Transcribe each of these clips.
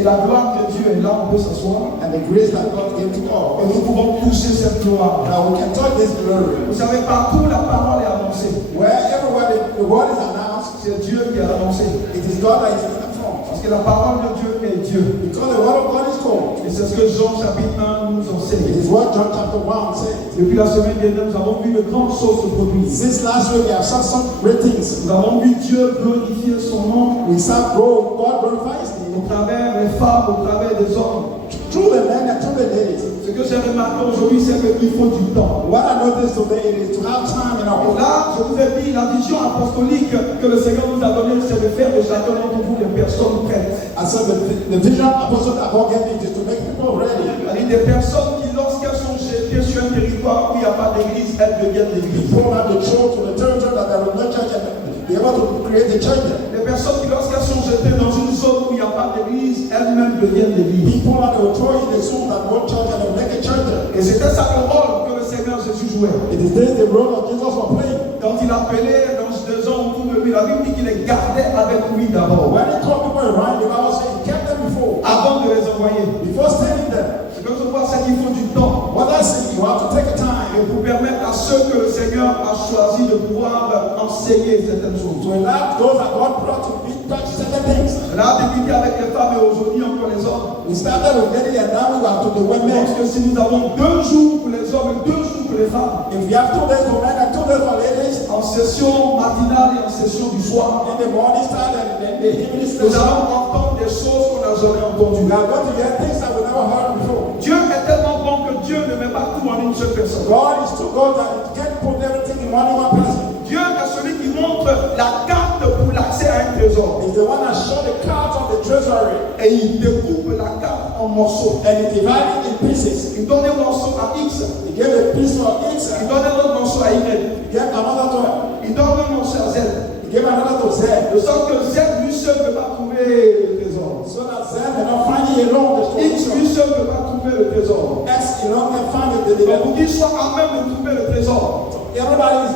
Et la gloire de Dieu est là, on peut s'asseoir. And the grace that God gave to all. Et nous pouvons toucher cette gloire. Now we can touch this glory. Vous savez, partout la parole est annoncée. Wherever the word is announced, c'est Dieu qui a annoncé. It is God that is informed. Parce que la parole de Dieu est Dieu. Because the word of God is told. Et c'est ce que Jean chapitre 1 nous enseigne. It is what John chapter 1 says. Depuis la semaine dernière, nous avons vu de grandes choses se produire. Since last week, we have seen some great things. Nous avons vu Dieu glorifier son nom. We saw God glorify His name. Au travers des femmes, au travers des hommes. Through the men and through the ladies. Ce que j'ai remarqué aujourd'hui, c'est qu'il faut du temps. What I noticed today is to have time in our life. Là, je vous ai dit, la vision apostolique que le Seigneur nous a donnée, c'est de faire de chacun d'entre vous des personnes prêtes. I said the vision apostle that God gave me is to make people ready. C'est-à-dire des personnes qui, lorsqu'elles sont jetées sur un territoire où il n'y a pas d'église, elles deviennent l'église. Pour la church to the territory that there is no church and be able to create the church. Des personnes qui, lorsqu'elles sont jetées dans une zone où il n'y a pas d'église, elles-mêmes deviennent l'église. People that will throw in the zone that no church and make a church. Et c'était ça le rôle que le Seigneur Jésus jouait. It is this the role of Jesus was playing. Quand il appelait dans des gens autour de lui, la Bible dit qu'il les gardait avec lui d'abord. When he called people around, the Bible says he kept them before. Avant de les envoyer. Before sending them. Ce que je vois, c'est qu'il faut du temps. What I say, you have to take a time. Et pour permettre à ceux que le Seigneur a choisi de pouvoir enseigner certaines choses. To allow those that God brought to be touch certain things. Là, débuté avec les femmes et aujourd'hui encore les hommes. We started with ladies and now we are to the women. Parce que si nous avons 2 jours pour les hommes et 2 jours pour les femmes. If we have 2 days for men and 2 days for ladies. En session matinale et en session du soir. In the morning start and then the evening session. Nous allons entendre des choses qu'on n'a jamais entendues. We are going to hear things that we never heard before. Dieu est tellement bon que Dieu ne met pas tout en une seule personne. God is too good that He can't put everything in one person. Dieu est celui qui montre la carte pour l'accès à un trésor. He's the one that showed the cards of the treasury. Et il découpe la carte en morceaux. And he divided it in pieces. Il donne un morceau à X. He gave a piece for X. Il donne un autre morceau à Y. He gave another to Il donne un morceau à Z. He gave another to Z. De sorte que Z lui seul ne peut pas trouver le trésor. So that Z cannot find it alone. X lui seul ne peut pas trouver le trésor. X alone can find it. Mais pour qu'il soit à même de trouver le trésor. Everybody is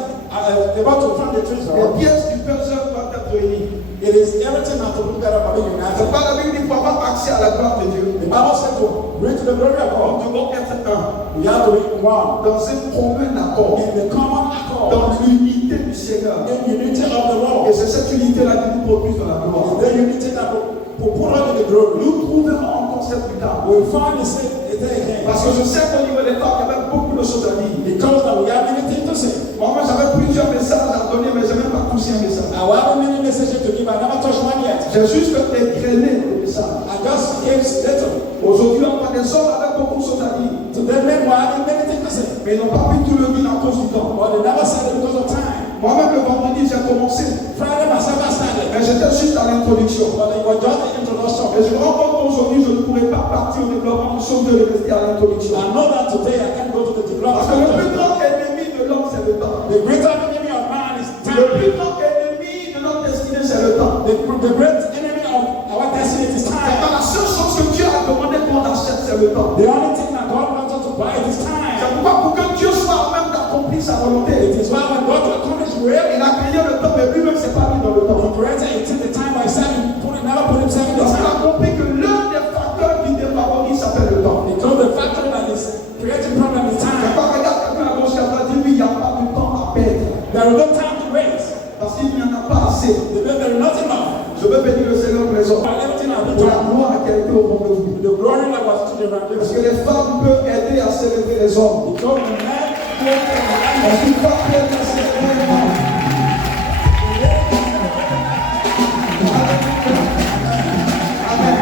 able to find the treasure. Les pièces du puzzle doivent être réunies. It is everything that to look at about being united. C'est pas la Bible dit pour avoir accès à la gloire de Dieu. The Bible says to bring to the glory of God. Nous devons être un. We have to be one. Dans un commun accord. In the common accord. Dans l'unité du Seigneur. In unity of the Lord. Et c'est cette unité-là qui nous produit dans la gloire. The unity that will put us in the glory. Nous trouverons encore cette plus tard. We will find the same again. Parce que je sais qu'au niveau des femmes, il y avait beaucoup de choses à dire. Because that we have many things to say. Moi, j'avais plusieurs messages à donner, mais je n'ai même pas poussé un message. I have many messages to give. I never touched one yet. J'ai juste égrené le message. I just gave little. Aujourd'hui, on voit des hommes avec beaucoup de choses à dire. Today, men were having many things to say. Mais ils n'ont pas pu tout le dire à cause du temps. But they never said it because of time. Moi-même, le vendredi, j'ai commencé. Friday, myself, I started. Mais j'étais juste à l'introduction. But it was just the introduction. Et je me rends compte qu'aujourd'hui, je ne pourrais pas partir au développement sauf de le rester à l'introduction. I know that today I can't go to the Parce que le plus development. grand ennemi de l'homme, c'est le temps. The greater enemy of man is Le time. plus grand ennemi de notre destinée, c'est le temps. The great enemy of our destiny is C'est time. pas la seule chose que Dieu a demandé qu'on achète, c'est le temps. The only thing that God wants us to buy is C'est time. pourquoi pour que Dieu soit à même d'accomplir sa volonté. It is why when God accomplish will, Il a créé le temps, mais lui-même s'est pas mis dans le temps. He created it in the time by himself. He never put himself in the Parce qu'il a time. compris que l'un des facteurs qui défavorise s'appelle le temps. Because the factor that is creating problem is C'est time. pas regarde quelqu'un à gauche et à droite, dis lui, il n'y a pas de temps à perdre. There is no time to waste. Parce qu'il n'y en a pas assez. There is nothing enough. Je veux bénir le Seigneur pour les hommes. Everything has been Pour la done. gloire à quelqu'un au rendez-vous. The glory that was to the Parce que les femmes peuvent aider à célébrer les hommes. Because the man Parce qu'une femme peut aider à célébrer les hommes. Amen.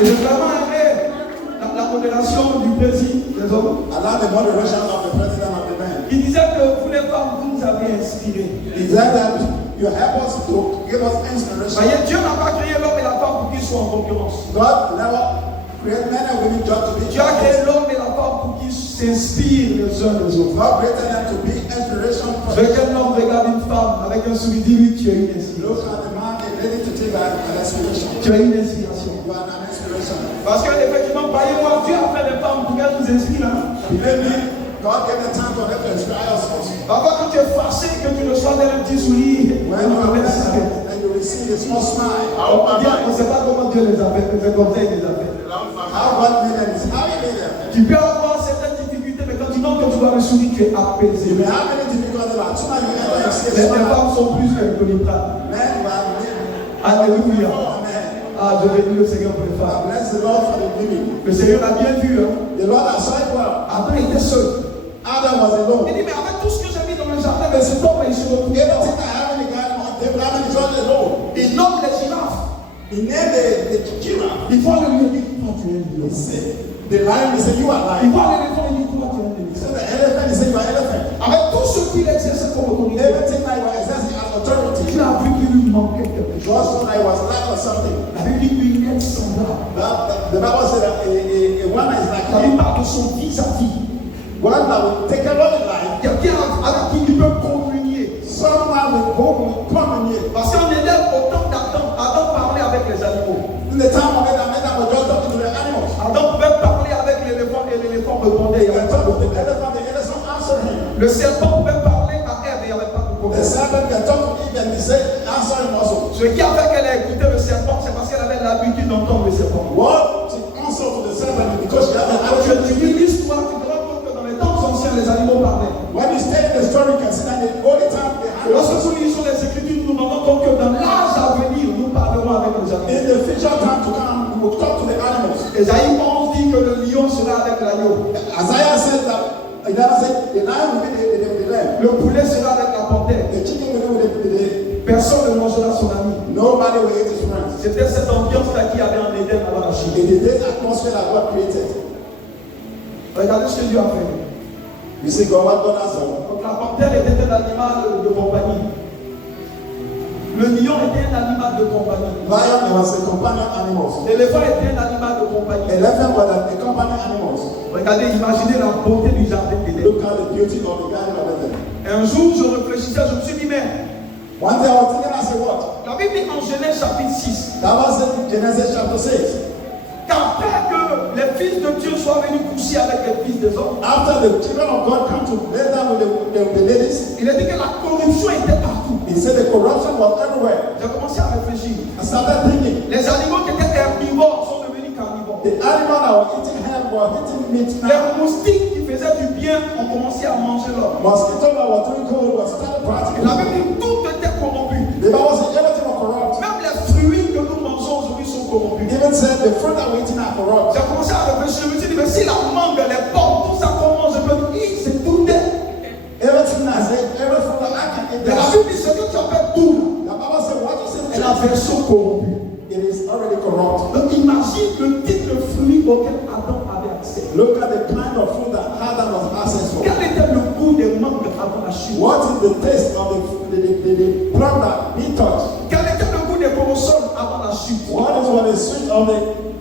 Et j'ai vraiment aimé la modération du président des hommes. allow the moderation of the president of the man. Il disait que vous les femmes, vous nous avez inspirés. He said that you help us to give us inspiration. Voyez, Dieu n'a pas créé l'homme et la femme pour qu'ils soient en concurrence. God never created men and women just to be. Dieu a créé l'homme et la femme pour qu'ils s'inspirent les uns les autres. God created them to be inspiration Je for veux qu'un homme regarde une femme avec un sourire, dit oui, tu es une inspiration. look at the man and ready to take an inspiration. Tu es une inspiration. You are an inspiration. Parce qu'effectivement, croyez-moi, Dieu a fait des femmes pour qu'elles nous inspirent. Hein? Believe me, God gave the time for them to inspire us. Parfois, quand tu es fâché, que tu reçois d'un petit sourire, When you are upset and you see the small smile. On ne sait pas comment Dieu les a fait, mais comme ça il les a fait. How God made them is how He made them. Tu peux avoir certaines difficultés, mais quand tu montres que tu vas le sourire, tu es apaisé. You may have many difficulties, but soon as you enter, you see a Les smile. femmes sont plus équilibrées. Men will have Alléluia. Amen. Ah, je bénis le Seigneur pour les femmes. Bless the Lord for the women. Le Seigneur a bien vu. Hein. The Lord has said well. Adam était seul. Adam was alone. Il dit, mais avec tout ce que j'ai mis dans le jardin, mais cet homme, il se retrouve. Everything I have in the garden of David, Adam is all alone. Il nomme les girafes. He named the giraffe. Il voit le lion, il dit, toi tu es un lion. He said, the lion, he said, you are Il lion. voit l'éléphant, il dit, toi tu es un He éléphant. said, the elephant, he said, you are elephant. Avec tout ce qu'il exerçait comme autorité, Everything I was exercising as authority. il a vu qu'il lui manquait quelque chose. God saw that I was lack of something. La Bible dit, lui, il est semblable. The Bible said that a one is like La Bible him. parle de son vis-à-vis. One that will take a lot in life. Quelqu'un avec qui il peut communier. Someone will go with communion. Parce qu'en Éden, au temps d'Adam, Adam parlait avec les animaux. In the time of Adam was just talking to the animals. Adam pouvait parler avec l'éléphant et l'éléphant répondait. Il y The avait pas de elephant, problème. the elephant answered him. Le serpent pouvait parler à Ève et il n'y avait pas de The problème. serpent can talk to Eve and he said, answer him also. Ce qui a fait qu'elle a écouté le serpent, c'est parce qu'elle avait l'habitude d'entendre le serpent. What she answered to the serpent because she had an Quand tu attitude. lis l'histoire, tu te rends compte que dans les temps anciens, les animaux parlaient. When you study the story, you can see that the only time they Et lorsque had nous lisons les Écritures, nous nous rendons compte que dans l'âge à venir, nous parlerons avec les animaux. in the future time to come, we will talk to the animals. Ésaïe 11 dit que le lion sera avec l'agneau. Isaiah said that, Isaiah said, the lion will be the lamb. Le poulet sera avec la panthère. The chicken will be the Personne ne mangera son ami. nobody will eat his friends. C'était cette ambiance-là qu'il y avait en Éden avant la chute. It is this atmosphere that God created. Regardez ce que Dieu a fait. You see, God, what God has done. Donc la panthère était un animal de compagnie. Le lion était un animal de compagnie. Lion was a companion animal. L'éléphant était un animal de compagnie. Elephant was a companion animal. Regardez, imaginez la beauté du jardin d'Éden. Look at the beauty of the garden of Eden. Un jour, je réfléchissais, je me suis dit, mais One day I was thinking, I said, what? la Bible dit en Genèse chapitre 6, That was in Genesis chapter 6. qu'après que les fils de Dieu soient venus coucher avec les fils des hommes, After the children of God come to lay down with the ladies, il a dit que la corruption était partout. he said the corruption was everywhere. J'ai commencé à réfléchir. I started thinking, Les animaux qui étaient herbivores sont devenus carnivores. the animal that were eating ham were eating meat now. Les moustiques qui faisaient du bien ont commencé à manger l'homme. Mosquito that were doing cold was started Et practicing. la Bible dit que tout était corrompu. The Bible said everything was corrupt. Même les fruits que nous mangeons aujourd'hui sont corrompus. Even said the fruit that we're eating are corrupt. J'ai commencé à réfléchir, je me suis dit, mais si la mangue, les pommes, tout ça qu'on mange, je peux dire, c'est tout net. Everything I said, every fruit that I can eat, Et la Bible dit, ce que tu appelles tout, the Bible said, what you say, est la version corrompue. it is already corrupt. Donc imagine le type de fruit auquel Adam avait accès. Look at the kind of food that Adam was access for. Quel était le goût des mangues avant la chute? What is the taste of the plant that he touched? Quel était le goût des corossol avant la chute? What is the sweet of the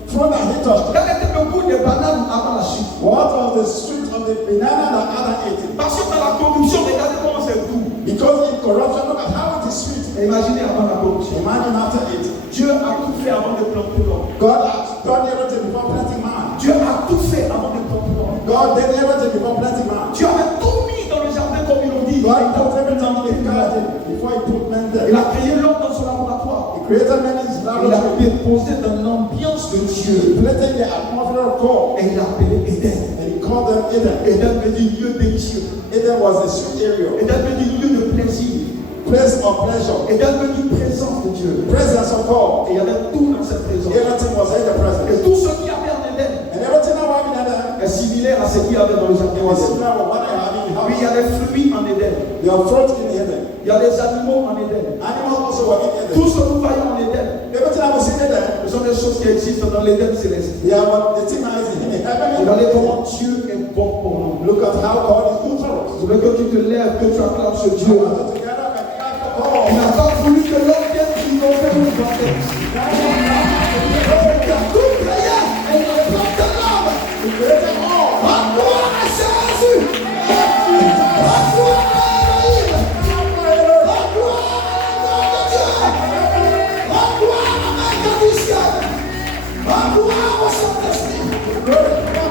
fruit that he touched? Quel était le goût des bananes avant la chute? What was the sweet of the banana that Adam ate? Parce que dans la corruption, regardez comment c'est doux. Because in corruption, look at how it is sweet. Et imaginez avant la corruption. Imagine after it. Dieu a tout fait avant de planter l'homme. God has done everything before planting man. Dieu a tout fait avant de planter l'homme. God did everything before planting man. Dieu avait tout mis dans le jardin comme ils l'ont dit. God put everything in the garden before he put man Il there. a créé l'homme dans son laboratoire. He created man in his Il a laboratory. déposé dans l'ambiance de Dieu. Planted the atmosphere of God. Et il l'a appelé Éden. And he called them Eden. Éden veut dire lieu délicieux. Eden was a sweet area. Éden veut dire lieu de plaisir. Place of pleasure. Éden veut dire présence de Dieu. Presence of God. Et il y avait tout dans cette présence. Everything was in the Et presence. tout ce qu'il y avait en Éden And everything that was in Eden est similaire à ce qu'il y avait dans le jardin was d'Éden. similar to what I have in Oui, il y house. a des fruits en Éden. There are fruits in Eden. Il y a des animaux en Éden. Animals also were in Eden. Tout ce que nous voyons en Éden, Everything that was in Eden, ce sont des choses qui existent dans l'Éden céleste. they are what the thing that is in heaven. Regardez comment Dieu est bon pour nous. Look at how God is good for us. Je veux que tu te lèves, que tu acclames ce Dieu. We are together and clap for Il God. n'a pas voulu que l'homme vienne triompher ou vanter. Il a tout créé et il a planté l'homme. He created all. La gloire à Jésus. La gloire à Elohim. La gloire à nom de Dieu. La gloire à Maître du ciel. La gloire au Saint-Esprit.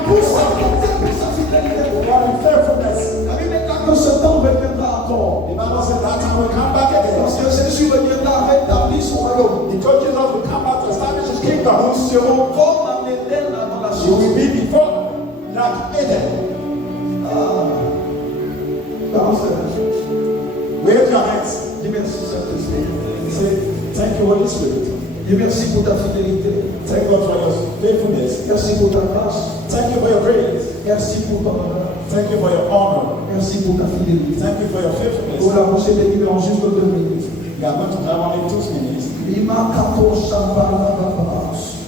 Pour sa bonté, pour sa fidélité. For his faithfulness. La Bible déclare que ce temps reviendra encore. The Bible said that time will come back again. Parce que Jésus reviendra rétablir son royaume. Because Jesus will come back to establish his kingdom. Nous serons comme en Éden avant la You will chose. be before like Eden. Wave your hands. Dis merci Saint-Esprit. Say, thank you, Holy Spirit. Dis merci pour ta fidélité. Thank God for your faithfulness. Merci pour ta grâce. Thank you for your grace. Merci pour ton honneur. Thank you for your honor. Merci pour ta fidélité. Thank you for your faithfulness. Pour la prochaine délivre en juste 2 minutes. We are going to have only 2 minutes. Lima kato shambala babas.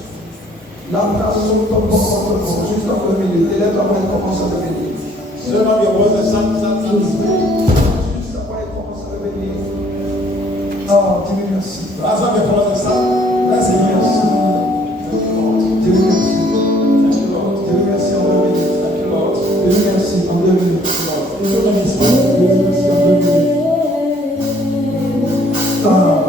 L'impression de juste en 2 minutes. Et là, après, il commence à devenir. Turn up your voice and shout. Juste après, il commence à devenir. Oh, dis-lui merci. Raise up your voice and shout. Let's say yes. Dis-lui merci. Thank you, Lord. Dis-lui merci en 2 minutes. Thank you, Lord. Dis-lui merci en 2 minutes. In 2 minutes. Dis-lui merci en 2 minutes. Ah.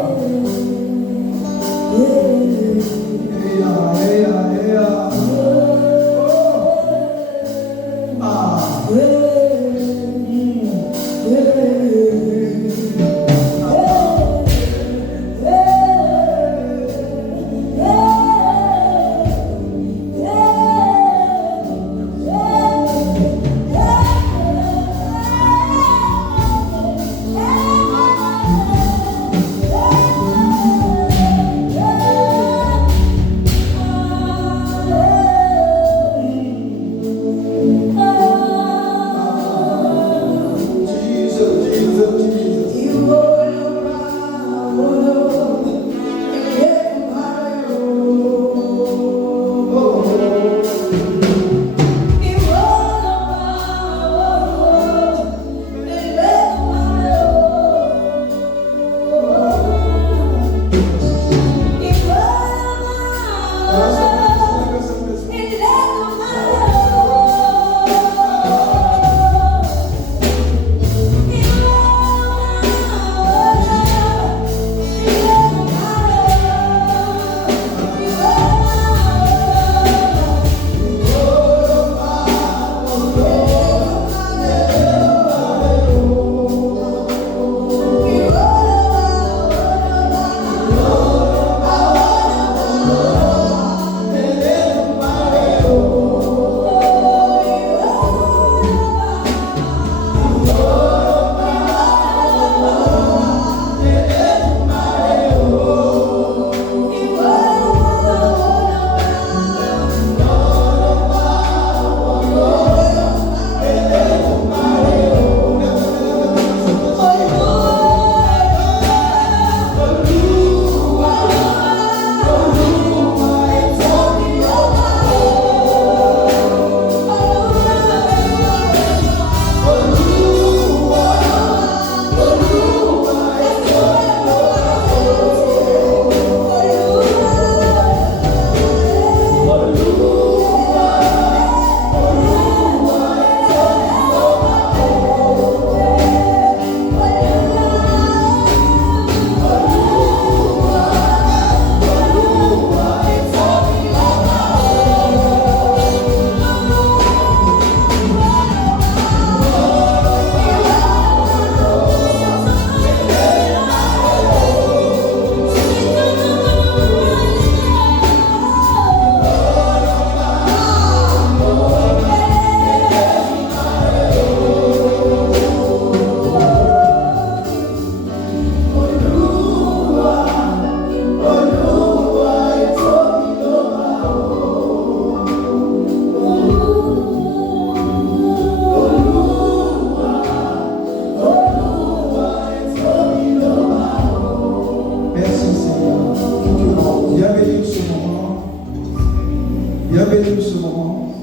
Bienvenue ce moment.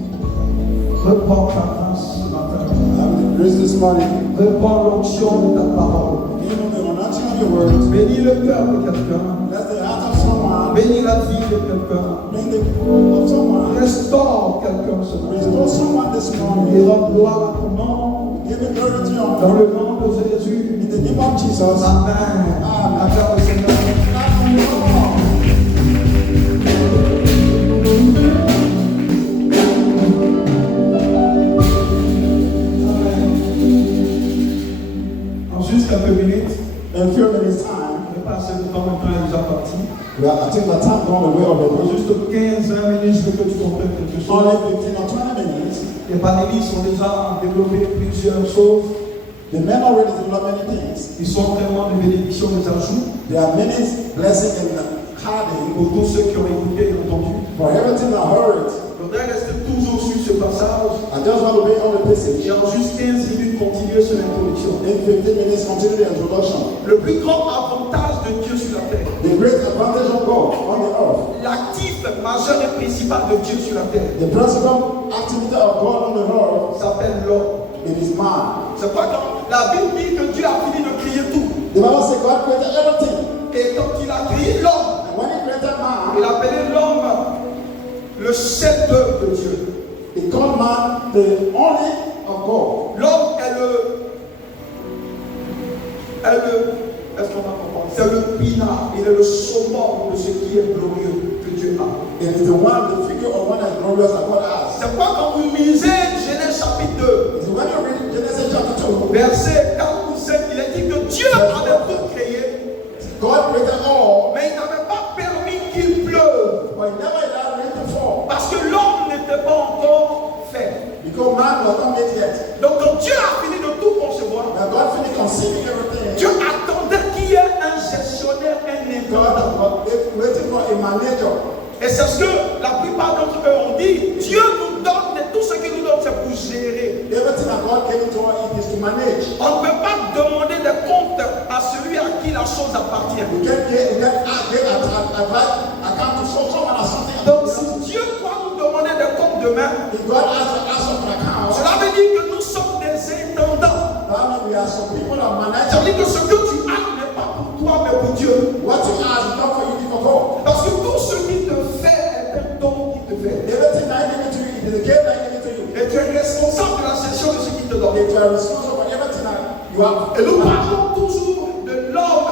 Reprends ta grâce ce matin. I'm the grace this morning. Reprends l'onction de ta parole. You know the anointing of your words. Bénis le cœur de quelqu'un. Bless the heart of someone. Bénis la vie de quelqu'un. Bring the of someone. Restaure quelqu'un ce matin. Restore someone this Et morning. rends gloire à ton nom. Give it glory to your Dans name. le nom de Jésus. In the name of Jesus. Amen. Acclame le Seigneur. In a few minutes time, n'est pas assez de temps, maintenant il est déjà parti. I think the time gone away already. Juste 15-20 minutes, je veux que tu comprennes quelque chose. Only 15 or 20 minutes. Les panélistes ont déjà développé plusieurs choses. The men already developed many things. Ils sont vraiment des bénédictions, des ajouts There are many blessings and hardening pour tous ceux qui ont écouté et entendu. for everything I heard. Je voudrais rester toujours sur ce passage I just want to be on the passage. et en juste 15 minutes continuer sur l'introduction. In 15 minutes, continue the introduction. Le plus grand avantage de Dieu sur la terre, The great advantage of God on the earth. l'actif majeur et principal de Dieu sur la terre, The principal activity of God on the earth, s'appelle l'homme. it is man. C'est pas quand la Bible dit que Dieu a fini de créer tout. The Bible says God created everything. Et quand il a créé l'homme, And when he created man, il appelait l'homme le chef d'œuvre de Dieu. he called man the only of God. L'homme est ce qu'on va comprendre? C'est le pinard, il est le summum de ce qui est glorieux que Dieu a. It is the one, the figure of one as glorious as God has. C'est pourquoi quand vous lisez Genèse chapitre 2, It is when you read Genesis chapter 2, verset 4 ou 5, il est dit que Dieu avait tout créé, God created all, mais il n'avait pas permis qu'il pleuve, but he never allowed rain to fall. parce que l'homme n'était pas encore fait. Because man was not made yet. Donc quand Dieu a fini de tout concevoir, Now God finished conceiving everything. Dieu attendait qu'il y ait un gestionnaire, un God intendant. was waiting for a manager. Et c'est ce que la plupart d'entre eux ont dit. Dieu nous donne, et tout ce qu'il nous donne, c'est pour gérer. Everything that God gave to us, it is to manage. On ne peut pas demander des comptes à celui à qui la chose appartient. You can't give account to someone or something. Donc si Dieu doit nous demander des comptes demain, If God asks us for an account, cela veut dire que nous sommes des intendants. that means we are some people that manage. Ça veut dire que ce que tu as n'est pas pour toi, mais pour Dieu. What you ask is not for you, it's for God. Parce que tout ce qui te fait est un don qui te fait. Everything I give it to you, it is a gift I give it to you. Et tu es responsable de la gestion de ce qui te donne. If you are responsible for everything that you have. Et nous parlons toujours de l'homme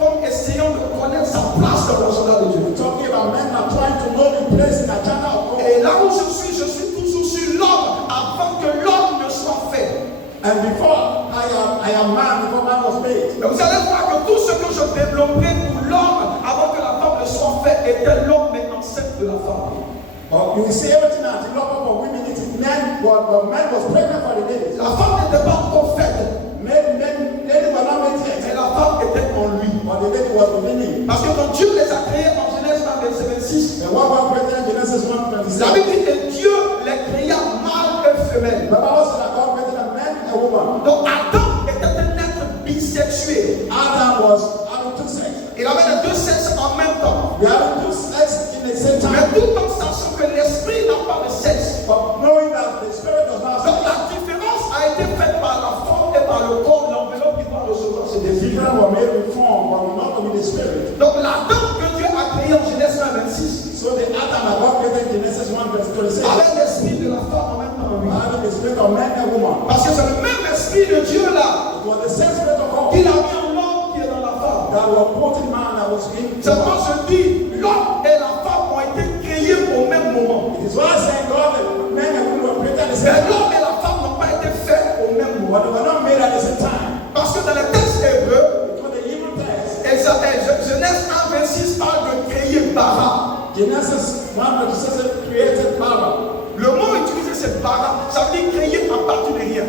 comme essayant de connaître sa place dans l'agenda de Dieu. We're talking about men that are trying to know the place in the agenda of God. Et là où je suis toujours sur l'homme avant que l'homme ne soit fait. And before I am man, before man was made. Et vous allez voir que tout ce que je développerai pour l'homme avant que la femme ne soit faite était l'homme mais enceinte de la femme. You will see everything that developed for women, it is men, but man was pregnant for the ladies. La femme n'était pas encore faite, Lady were not made mais yet. la femme était en lui. But the lady was within him. Parce que quand Dieu les a créés en Genèse 1, verset 26, And what God created in Genesis 1:27. la Bible dit que Dieu les créa mâle et femelle. The Bible said that God created a man and a woman. Donc Adam était un être bisexué. Adam was having two sexes. Il avait les deux sexes en même temps. They having two sexes in the same Mais time. tout en sachant que l'esprit n'a pas de sexe. But knowing that the spirit does not Donc have la différence a été faite par la forme et par le corps, l'enveloppe qui va recevoir ce the désir. different were made with form, but not with the spirit. Donc l'Adam que Dieu a créé en Genèse 1, 26 So the Adam that God created in Genesis 1:26. avec l'esprit de la femme en même temps en lui. Having the spirit of man and woman. Parce que c'est le même esprit de Dieu là It was the same spirit of God qu'il a mis en l'homme qui est dans la femme. that was put in man that was in C'est pourquoi je dis, l'homme et la femme ont été créés au même moment. It is why I say God, the men and women were created at the Mais same time. l'homme et la femme n'ont pas été faits au même But moment. they were not made at the same time. Parce que dans les textes hébreux, Because the Hebrew text, Genèse 1, 26 parle de créer bara. Genesis 1:26 created Bara. Le mot utilisé c'est bara, ça veut dire créer à partir de rien.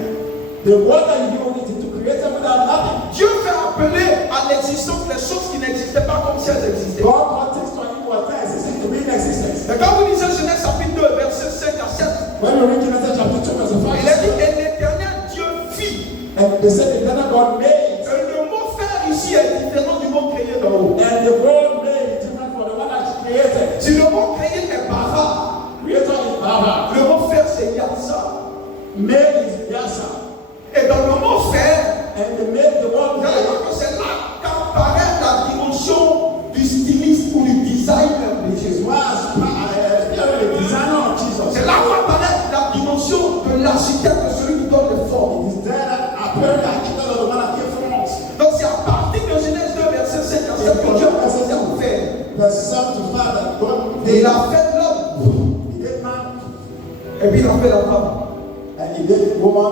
The word that you use is to create without nothing. Dieu fait appeler à l'existence les choses qui n'existaient pas comme si elles existaient. God brought things to equal things. It seems to be in existence. Et quand vous lisez Genèse chapitre 2, verset 5 à 7, When you read Genesis chapter 2, verse 5, il est dit, et l'éternel Dieu fit. and they said the eternal God made. Et le mot faire ici est différent du mot créer d'en haut. And the word made is different from the one that created. Si le mot créer est bara, Creator is Bara. le mot faire c'est yatsa. Made is Yasa. Et dans le mot faire, And the made, the word vous allez made, voir que c'est là qu'apparaît la dimension du styliste ou du designer de Jésus. was the designer of Jesus. C'est là où apparaît la dimension de l'architecte, celui qui donne les formes. It is there that appeared that he was the one that gave forms. Donc c'est à partir de Genèse 2, verset 5 à 7 que Dieu a commencé à faire. Verse 7 to 5 that God Et did. il a fait l'homme. He did man Et puis il a fait la femme. and he did woman.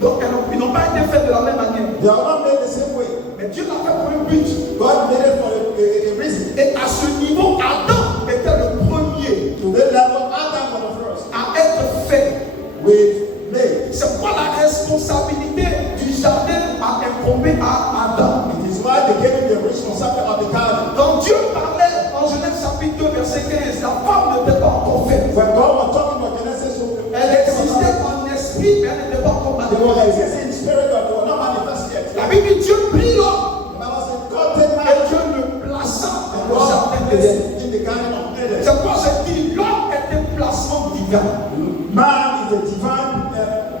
Donc elle a Ils n'ont pas été faits de la même manière. They are not made the same way. Mais Dieu l'a fait pour un but. God made it for a reason. Et à ce niveau, Adam était le premier To that level, Adam was the first. à être fait. With made. C'est pourquoi la responsabilité du jardin a incombé à Adam. It is why they gave him the responsibility of the garden. Quand Dieu parlait en Genèse chapitre 2 verset 15, la femme n'était pas encore faite. When God was talking about Genesis, Elle existait en esprit, mais elle n'était pas encore they were manifestée. existing in spirit, but they were not manifest yet. La Bible dit Dieu prit l'homme The Bible said God take man et Dieu le plaça and dans le jardin d'Éden. in the garden of Eden. C'est pourquoi j'ai dit l'homme est un placement divin. Man is a divine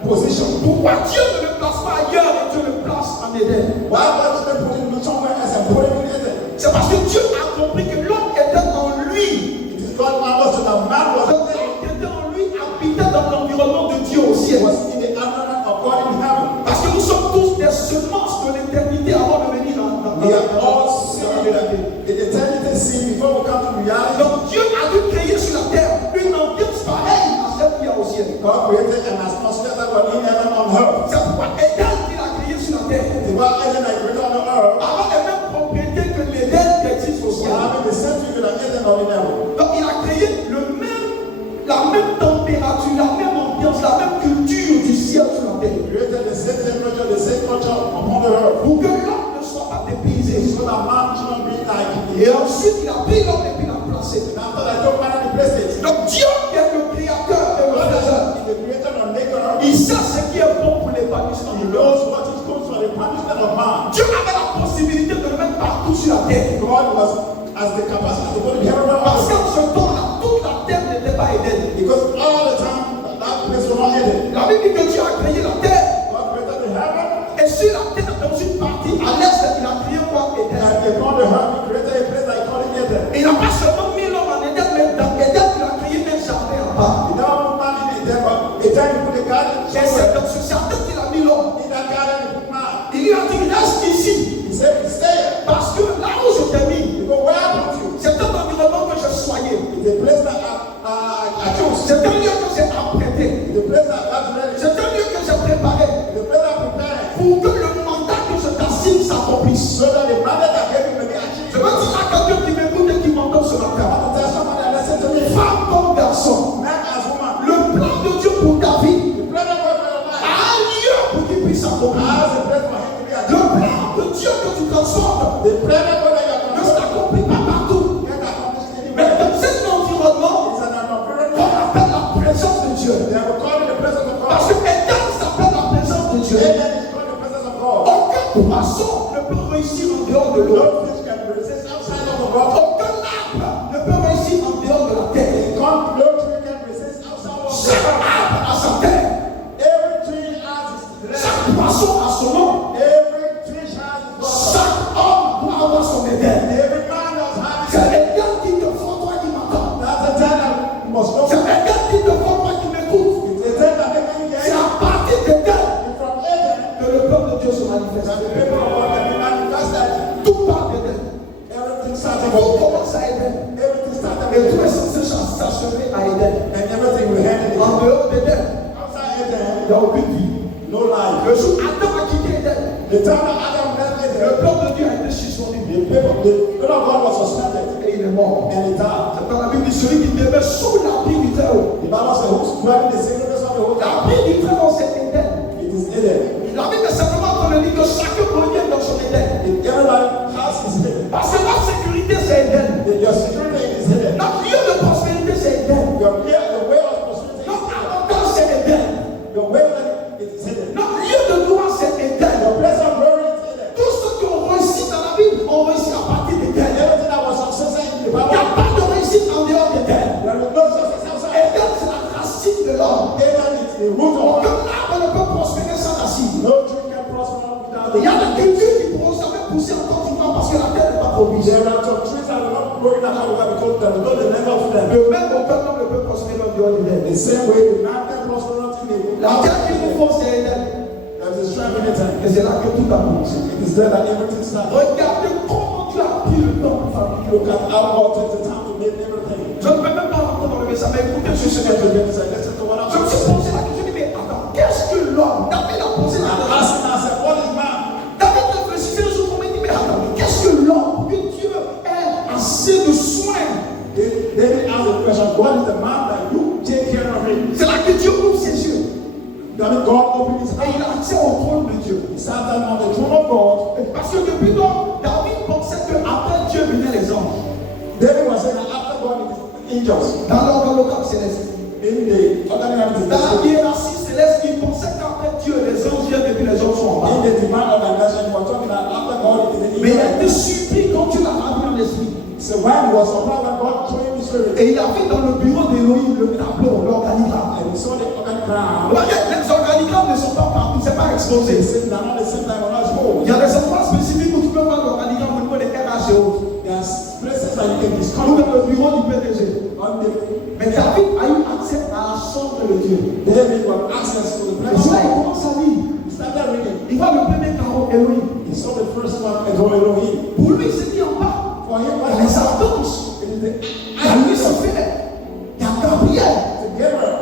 position. Pourquoi Dieu ne le place pas ailleurs et Dieu le place en Éden? Why God didn't put him somewhere else and put him in Eden? C'est parce que Dieu a compris que l'homme était en lui. It is God marvelous that man was L'homme qui était en lui habitait dans l'environnement de Dieu au ciel. was in the environment of God in heaven. Parce que nous sommes tous des semences de l'éternité avant de venir dans We are all seeing the eternity scene before we come to reality. Donc Dieu a dû créer sur la terre une ambiance pareille à celle qu'il y a au ciel. God created an atmosphere that was in heaven on earth. C'est pourquoi Éden qu'il a créé sur la terre. The world Eden I created on the earth. Avant les mêmes propriétés que l'Éden qui existe au ciel. Having the same figure that Eden on the heaven. Donc il a créé la même température, la même ambiance, la même culture du ciel sur la terre. He created the same temperature, the same culture upon the earth. Pour que l'homme ne soit pas dépaysé. So that man should not be like Et ensuite il a pris l'homme et puis l'a placé. And after that, took man and replaced it. Donc Dieu qui est le créateur et le God faiseur, is the creator and maker. il sait ce qui est bon pour l'épanouissement He de l'homme. knows what is good for the punishment of man. Dieu avait la possibilité de le mettre partout sur la terre. God has the capacity to put him everywhere Parce else. qu'en ce temps-là, toute la terre n'était pas Éden. Because all the time, that place was not Eden. La Bible dit que Dieu a créé la terre. God created the heaven. Et sur la terre, dans une partie, à l'est, il a créé quoi? Éden. And upon the heaven, he created a place like called Eden. Il n'a pas seulement mis l'homme en Éden, mais dans Éden, il a créé un jardin en bas. He never put man in Eden, but a time he put the garden Et c'est somewhere. dans ce jardin qu'il a mis l'homme. In that garden, he put man. Il lui a dit, reste ici. He said, stay here. Parce que là où je t'ai mis, You go, where I put you? c'est un environnement que je soignais. It's a place that I chose. C'est un lieu que j'ai apprêté. It's a place that God's ready. C'est un lieu que j'ai préparé. It's a place that prepared. Pour que le mandat que je t'assigne s'accomplisse. So that the mandate that gave him may be achieved. Je veux dire à quelqu'un qui m'écoute et qui m'entend ce I matin. want to tell somebody that listen to me. Femme comme garçon, Man as woman. le plan de Dieu pour ta vie The plan of God for your a life un lieu pour qu'il puisse s'accomplir. has a place for him to be Le achieved. plan de Dieu que tu transportes The plan of God that you ne are s'accomplit pas partout. can accomplish Mais anywhere. dans cet environnement, It's an environment. on appelle la présence de Dieu. They will call it the presence of Parce God. que Éden s'appelle la présence de Dieu. Eden is called the presence of God. Aucun poisson ne peut réussir en dehors de l'eau. No fish can resist outside of the water. Aucun arbre ne peut réussir en dehors de la terre. No tree can resist outside of the Chaque water. arbre a sa terre. Every tree has its Chaque land. poisson a son nom. Every fish has its water. Chaque homme doit avoir son Éden. Every man does have its C'est Éden qui te faut, toi qui m'entends. That's the time that you must know. C'est Éden qui te faut, toi qui m'écoutes. It's the time that they can C'est hear. à partir d'Éden And from Eden, que le peuple de Dieu se manifeste. that the people of God can be manifested. Tout part d'Éden. Everything started Tout from Eden. commence à Éden. Everything started Et tout from est Eden. censé s'achever à Éden. And everything will end in En Eden. dehors d'Éden, Outside il Eden, n'y a aucune vie. no life. Le jour où Adam a quitté Éden, The time that Adam left le Eden, plan de Dieu a été suspendu. the will of God was suspended Et il est mort. and he died. C'est dans la Bible, celui qui demeure sous l'abri du Très-Haut. The Bible says, who's dwelling the secretness of the Holy God? L'abri du Très-Haut, c'est Éden. It is Eden. La Bible est simplement qu'on le dit que chacun revient dans son Éden. Everybody has his Eden. Parce que la sécurité, c'est Éden. Your security is Eden. Notre lieu de prospérité, c'est Éden. The way of prosperity Notre is avantage, c'est Éden. Eden. Your way of life is Eden. Notre lieu de gloire, c'est Éden. Your place of glory is Eden. Tous ceux qui ont réussi dans la Bible ont réussi à partir d'Éden. Everything that was successful in the Il n'y a Bible, pas de réussite en dehors d'Éden. there is no success outside. Éden, c'est la racine de l'homme. Eden is the root of Aucun God. arbre ne peut prospérer sans racine. No tree can prosper without Il y a the des cultures qui ne pourront jamais pousser en Côte d'Ivoire parce que la terre n'est pas propice. There are some trees that will not grow in that Africa because there is no the name of them. Le même aucun homme ne peut prospérer en dehors d'Éden. The same way the man can prosper not in the La terre qu'il nous faut, c'est Éden. There is a strength in Eden. Et c'est là que tout a commencé. It is there that everything starts. Regardez comment Dieu a pris le temps pour fabriquer le Look at how God takes the time to make everything. Je ne peux même pas rentrer dans le message, mais écoutez ce que je vais te dire. Listen to what I'm Je me suis posé la question, je me dis, mais attends, qu'est-ce que l'homme, David a posé la question. au trône de Dieu. He sat down on the throne of God. Parce que depuis lors, David pensait qu'après Dieu venaient les anges. David was saying that after God it is the angels. Dans l'organogramme céleste. In the organization, Dans la hiérarchie céleste, il pensait qu'après Dieu, les anges viennent et puis les anges sont en bas. in the divine organization, we are talking about after God it is the Mais il a été angels. surpris quand Dieu l'a ramené en esprit. So when he was surprised when God showed him his spirit, Et il a vu dans le bureau d'Élohim le tableau, l'organigramme. and he saw the organigram. Regarde, les organigrammes ne sont pas partout, c'est pas They exposé. said they're not the same time on us. Il y a des endroits spécifiques où tu peux voir l'organigramme au niveau des RH et autres. There's places that you can Comme discover dans le bureau du PDG. on the Mais David a eu accès à la chambre de Dieu. David got access to the Et presence c'est là of qu'il God. commence à lire. He started reading. Il voit le premier carreau Elohim. He saw the first one as Elohim. Pour lui, il s'est dit en bas. For him, Il y what a les is that? ardents. It is the Il y a Lucifer. Il y a Gabriel. together.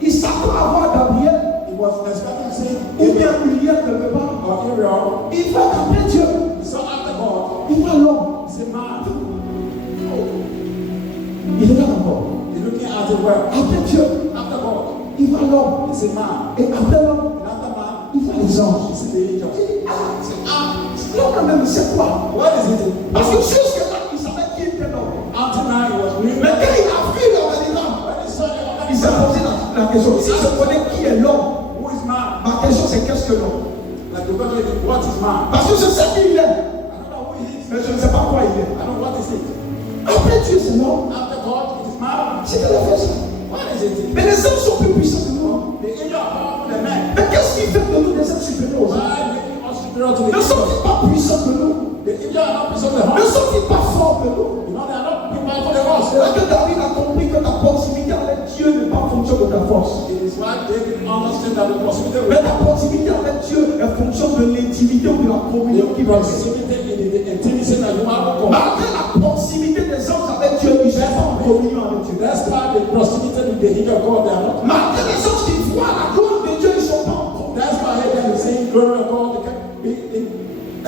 Il s'attend à voir Gabriel. He was expecting to see Ou bien Uriel Uriel quelque part. or Uriel. Il voit qu'après Dieu, So after God, il voit l'homme. he's a man. Il est là encore. He's looking at the world. Après Dieu, After God, il voit l'homme. he's a man. Et après l'homme, And after man, il voit les anges. he sees the angels. Il dit, l'homme quand même, c'est quoi? What is it? Parce que jusque-là, il savait qui était l'homme. Until now, he was reading. Mais quand il a vu l'organigramme, When he saw the il s'est organigram, posé la question. Si je connais qui est l'homme, who is man? ma question c'est qu'est-ce que l'homme? Like the question is, what is man? Parce que je sais qui il est, I don't know who he is. mais je ne sais pas quoi il est. I don't know what is it. Après Dieu, c'est l'homme. After God, it is man. C'est qu'elle a fait ça. What is it? Mais les hommes sont plus puissants que nous. The angels are powerful than men. Mais qu'est-ce qui fait de nous des êtres supérieurs aux hommes? Why making us superior to the Ne angels? sont-ils pas puissants que nous? The angels are not puissant than Ne us. sont-ils pas forts que nous? You know, they are not powerful than us. C'est là que David a compris que ta proximité avec Dieu n'est pas fonction de ta force. It is why David understood that the possibility Mais ta proximité avec Dieu est fonction de l'intimité ou de la communion qui va se the intimacy that you have with God. malgré la proximité des anges avec Dieu, ils sont pas en communion avec Dieu. That's why the proximity with the angel of God, they are not. Malgré les anges qui voient la gloire de Dieu, ils sont pas en communion. That's why they can say glory of God. They can be in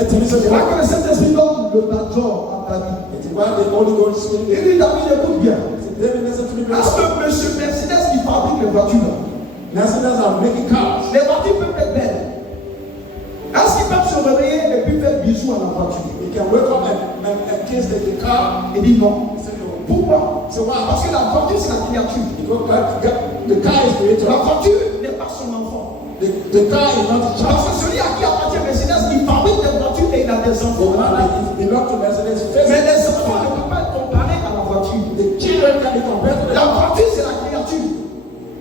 intimacy with C'est là God. que le Saint-Esprit donne le bajor à David. It is why the Holy Ghost Et Spirit. lui, David, écoute bien. David, listen to me. Est-ce que monsieur Mercedes qui fabrique les voitures, Mercedes are making cars. les voitures peuvent être belles? Est-ce qu'ils peuvent se réveiller et puis faire bisous à la voiture? You can wake up and kiss the car. Il dit non. He said no. Pourquoi? So why? Parce que la voiture, c'est la créature. Because the car is created. La voiture n'est pas son enfant. The car is not a child. Parce que celui à qui appartient Mercedes, il fabrique des voitures et il a des The enfants. one that is belong to Mercedes Mais les first. enfants ne peuvent pas être comparés à la voiture. The children can be compared to the La car. voiture, c'est la créature.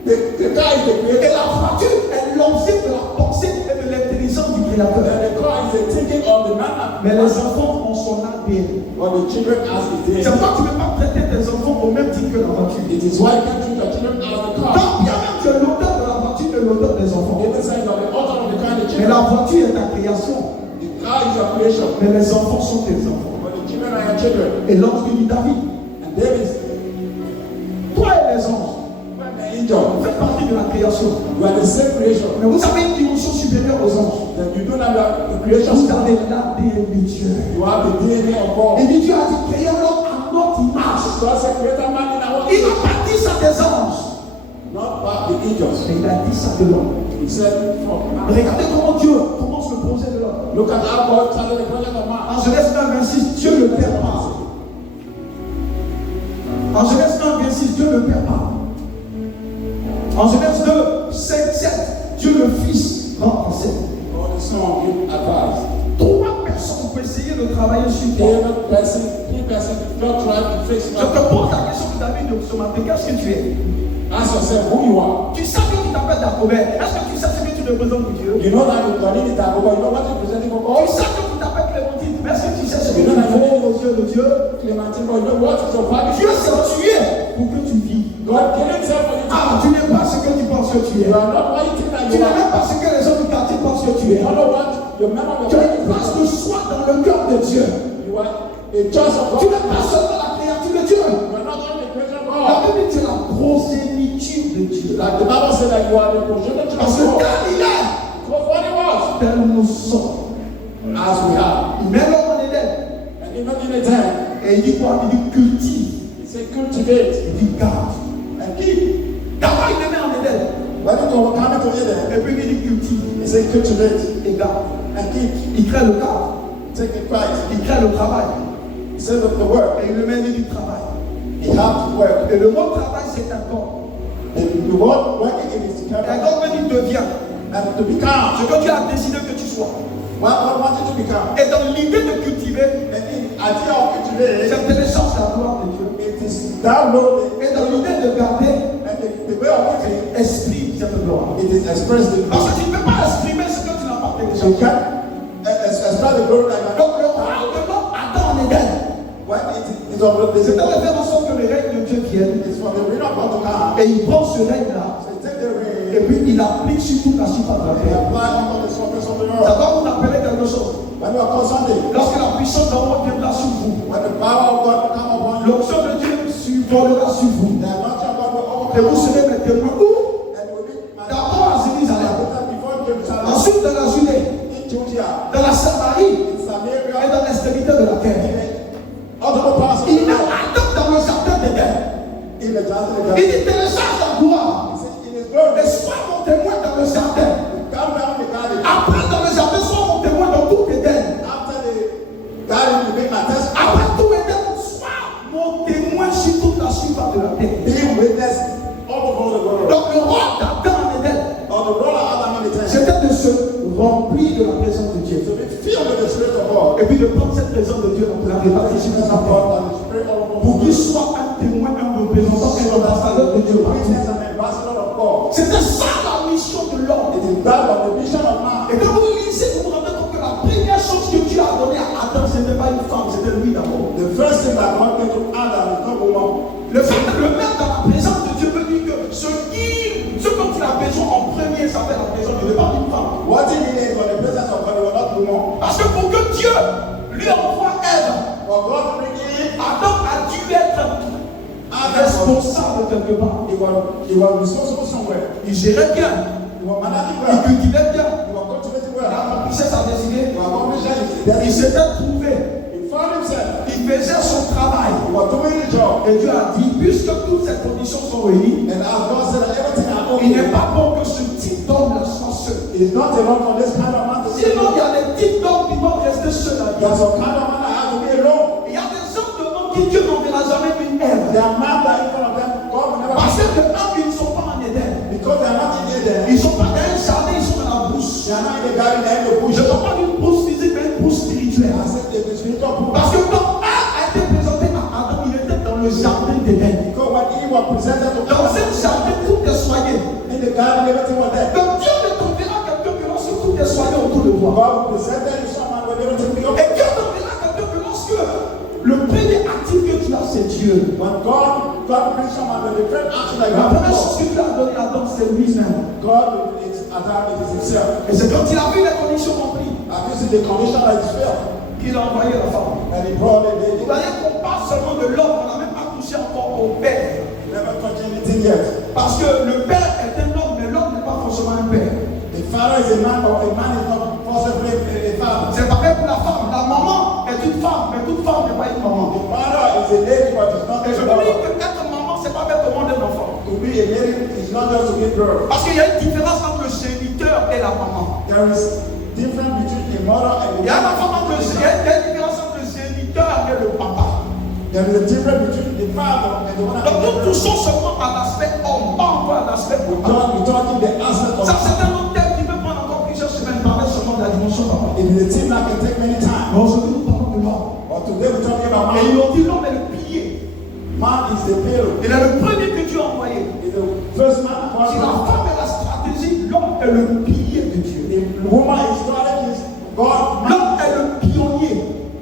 The car is the Et creator. la voiture est l'objet de la pensée et de l'intelligence du créateur. And the car is the thinking of the man. Mais les enfants ont son ADN. But the children as it is. C'est pourquoi tu ne peux pas traiter tes enfants au même titre que la voiture. It is why you can treat your children as the car. Quand bien même tu es l'auteur de la voiture et l'auteur des enfants. Even saying that the author of the car and the Mais children. la voiture est ta création. The car is your creation. Mais les enfants sont tes enfants. But the children are your children. Et l'ange lui dit David, And David, toi et les anges, when the angel, vous faites partie de la création. you are the same creation. Mais vous avez une dimension supérieure aux anges. Then you don't have the creation. Vous avez l'ADN de Dieu. You have the DNA of God. Et dit Dieu a dit créer l'homme à notre image. So as a creator man in our Il n'a pas dit ça des anges. not by the angels. Mais il a dit ça de l'homme. He said from man. Regardez comment Dieu commence le projet de l'homme. Look at how God started the project of man. En Genèse 1, 26, Dieu ne perd pas. En Genèse 1, 26, Dieu ne perd pas. En Genèse 2, 5, 7, Dieu le Fils rend enceinte. God the Son give advice. 3 personnes ont essayé de travailler sur toi. Three person don't try to fix Je man. te pose la question de David de ce matin. Qu'est-ce que tu es? Ask yourself who you are. Tu sais que tu t'appelles Dagobert. Est-ce que tu sais ce que tu représentes pour Dieu? You know that your name is Dagoba. You know what you're presenting for Tu God? sais que tu t'appelles Clémentine. Mais est-ce que tu sais ce que tu fais aux yeux de Dieu? Clementine, but you know what is your value? Dieu s'est tué pour que tu vives. God gave himself for you. Ah, tu n'es pas ce que tu penses que tu es. You are not what you think that Tu you n'es are. même pas ce que les autres du quartier pensent que tu You es. don't know what your member of Tu your as une place de soi dans le cœur de Dieu. You are a choice of Tu God. n'es pas seulement la créature de Dieu. You are not only the creation of La God. Bible dit que tu es la prosélyture de Dieu. Like the Bible said that you are the progenitor Parce of que God. tel il est, Because what he was, tel nous sommes. as we are. Il met l'homme en Éden. And even in the time, Et il dit quoi? Il dit cultive. he said cultivate Il dit garde. and keep. D'abord, il le met en Éden. When you come coming to Eden, Et puis il dit cultive he said cultivate et garde. and keep. Il crée le cadre, Take Christ. il crée le travail. He said of the work. Et il le met du travail. He have to work. Et le mot travail, c'est un corps. The word working in his Et un character. corps veut dire devient. And to become. Ce que Dieu a décidé que tu sois. What wanted to become. Et dans l'idée de cultiver, And in idea of cultivate, c'est télécharge la gloire de Dieu. it is downloaded. Et dans l'idée de garder, And the way of living, esprit cette gloire. it is expressed in Parce que tu ne peux pas exprimer ce que tu n'as pas You téléchargé. can express the glory that you Donc le roi de l'homme attend en Éden. when it is of the C'est un référence que le règne de Dieu vienne. it's for the reign of God to come. Et il prend ce règne-là. So take the reign Et puis il applique sur toute la surface de la and terre. apply it on the surface of the Ça earth. va vous rappeler quelque chose. When you are called Sunday, Lorsque la puissance d'en haut viendra sur vous, when the power of God will come upon you, l'onction de Dieu survolera sur vous. the anointing of God will Et vous overcome you. serez mes témoins. Où? And you will be my D'abord à Jérusalem. before Jerusalem, Ensuite dans la Judée, in Judea, dans la Samarie in et Samaria, dans l'extrémité de la terre. all the parts of Il the a world. atteint dans le jardin d'Éden. In the Johnson, Il dit télécharge la gloire. in his glory, Et sois mon témoin dans le jardin. come down the garden. Après dans le jardin, sois mon témoin dans tout Éden. After the garden, you make my test. Après tout Éden, sois mon témoin sur toute la surface de la terre. Be witness all over the world. Donc le roi d'Adam en Éden, Or the role of Adam in the tent. c'était de se remplir de la présence de Dieu. To be filled with the Spirit of God. Et puis de prendre cette présence de Dieu dans la répartie sur Witness la of terre. God and the Spirit of God. Pour qu'il soit un témoin, un représentant, un ambassadeur de Dieu partout. Witness and ambassador of God. C'était ça la mission de l'homme. It is that of the mission of man. Et quand vous lisez, vous vous rendez compte que la première chose que Dieu a donnée à Adam, ce n'était pas une femme, c'était lui d'abord. The first thing that God gave to Adam is not woman. Le fait de le mettre dans la présence de Dieu veut dire que ce dont il a besoin en premier, ça fait la présence de Dieu, pas d'une femme. What he needed was the presence of God, it was not woman. Parce que pour que Dieu lui envoie Ève, For God to bring in Adam a dû être responsable quelque part. he was responsible somewhere. Il gérait bien, He was managing il well. cultivait bien, He was cultivating il well. accomplissait sa destinée, He was accomplishing his il destiny. s'était trouvé, He found himself. il faisait son travail. He was doing the job. Et Dieu a dit, puisque toutes ces conditions sont réunies, And as God said that everything happened, il n'est pas bon que ce type d'homme soit seul. it is not alone for this kind of man to say. Sinon, il y a des types d'hommes qui vont rester seuls à Dieu. There's some kind of man that has to be alone. Il y a des hommes de monde qui Dieu n'enverra jamais une Ève. There are men that in front of them, God will never Parce que ils ne sont pas en Éden. because they are not in Eden. Ils ne sont pas dans un jardin, ils sont dans la brousse. They are not in the garden, they are in the bush. Je ne parle pas d'une brousse physique, mais une brousse spirituelle. I said the spiritual bush. Parce que quand Ève a été présenté à Adam, il était dans le jardin d'Éden. Because when he was presented to Dans God un jardin, tout est soigné. in the garden, everything was there. Donc Dieu ne t'enverra quelqu'un que lorsque tout est soigné autour de toi. God presented you someone when everything be Et okay. Dieu t'enverra quelqu'un que lorsque le premier actif que tu as, c'est Dieu. When God brings someone with a different action like La première that, chose que Dieu a donnée à Adam, c'est lui-même. God is Adam, it is himself. Et c'est quand il a vu les conditions remplies And this is the condition that is filled. qu'il a envoyé la femme. And he brought a Vous lady. voyez qu'on parle seulement de l'homme, on n'a même pas touché encore au père. Never touched anything yet. Parce que le père est un homme, mais l'homme n'est pas forcément un père. The father is a man, but a man is not possibly a father. C'est pareil pour la femme. La maman est une femme, mais toute femme n'est pas une maman. The father is a lady, but it's not Et je a veux dire mother. que être maman, c'est pas mettre au monde un enfant. To be a lady is not just to give birth. Parce qu'il y a une différence entre le géniteur et la maman. There is difference between a mother and Il y a a une différence entre le géniteur et le papa. There is a difference between the father and the one Donc nous that touchons seulement à l'aspect homme, pas encore à l'aspect papa. we're talking the aspect Ça, of c'est un autre thème qui peut prendre encore plusieurs semaines, parler seulement de la dimension papa. it is a thing that can take many time. Mais aujourd'hui, nous parlons de l'homme. But today we're talking about Et ils man. ont dit l'homme est le pilier. Man is the pillar. Il est le premier que Dieu a envoyé. Is the first man. Si la femme est la stratégie, l'homme est le pilier de Dieu. The woman is strategist. God L'homme est le pionnier.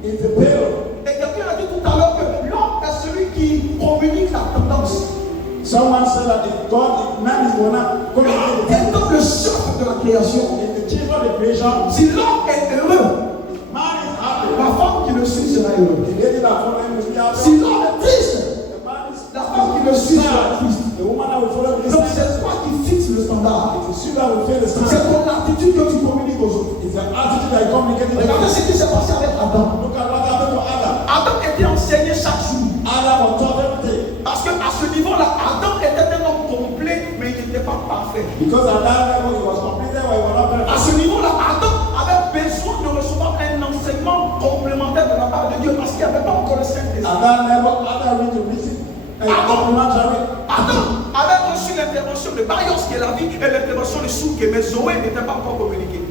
is the pillar. Et quelqu'un a dit tout à l'heure que l'homme est celui qui communique la tendance. Someone said that if God, man is the one that L'homme est comme le chef de la création. is the chief of the creation. Si l'homme est heureux, Man is happy. la femme qui le suit sera heureuse. The lady that follows him will be happy. Si l'homme est triste, The man is la femme qui le suit sera triste. The woman that will follow him Donc is c'est toi qui fixes le standard. It is you that will fail the C'est standard. ton attitude que tu communiques aux autres. It's an attitude that you communicate to Regardez others. ce qui s'est passé avec Adam. Look at what happened to Adam. Adam était enseigné chaque jour. Adam was taught everything. Parce qu'à ce niveau-là, Adam était un homme complet, mais il n'était pas parfait. Because Adam avait reçu l'intervention de Baios qui est la vie et l'intervention de Souk, mais Zoé n'était pas encore communiquée.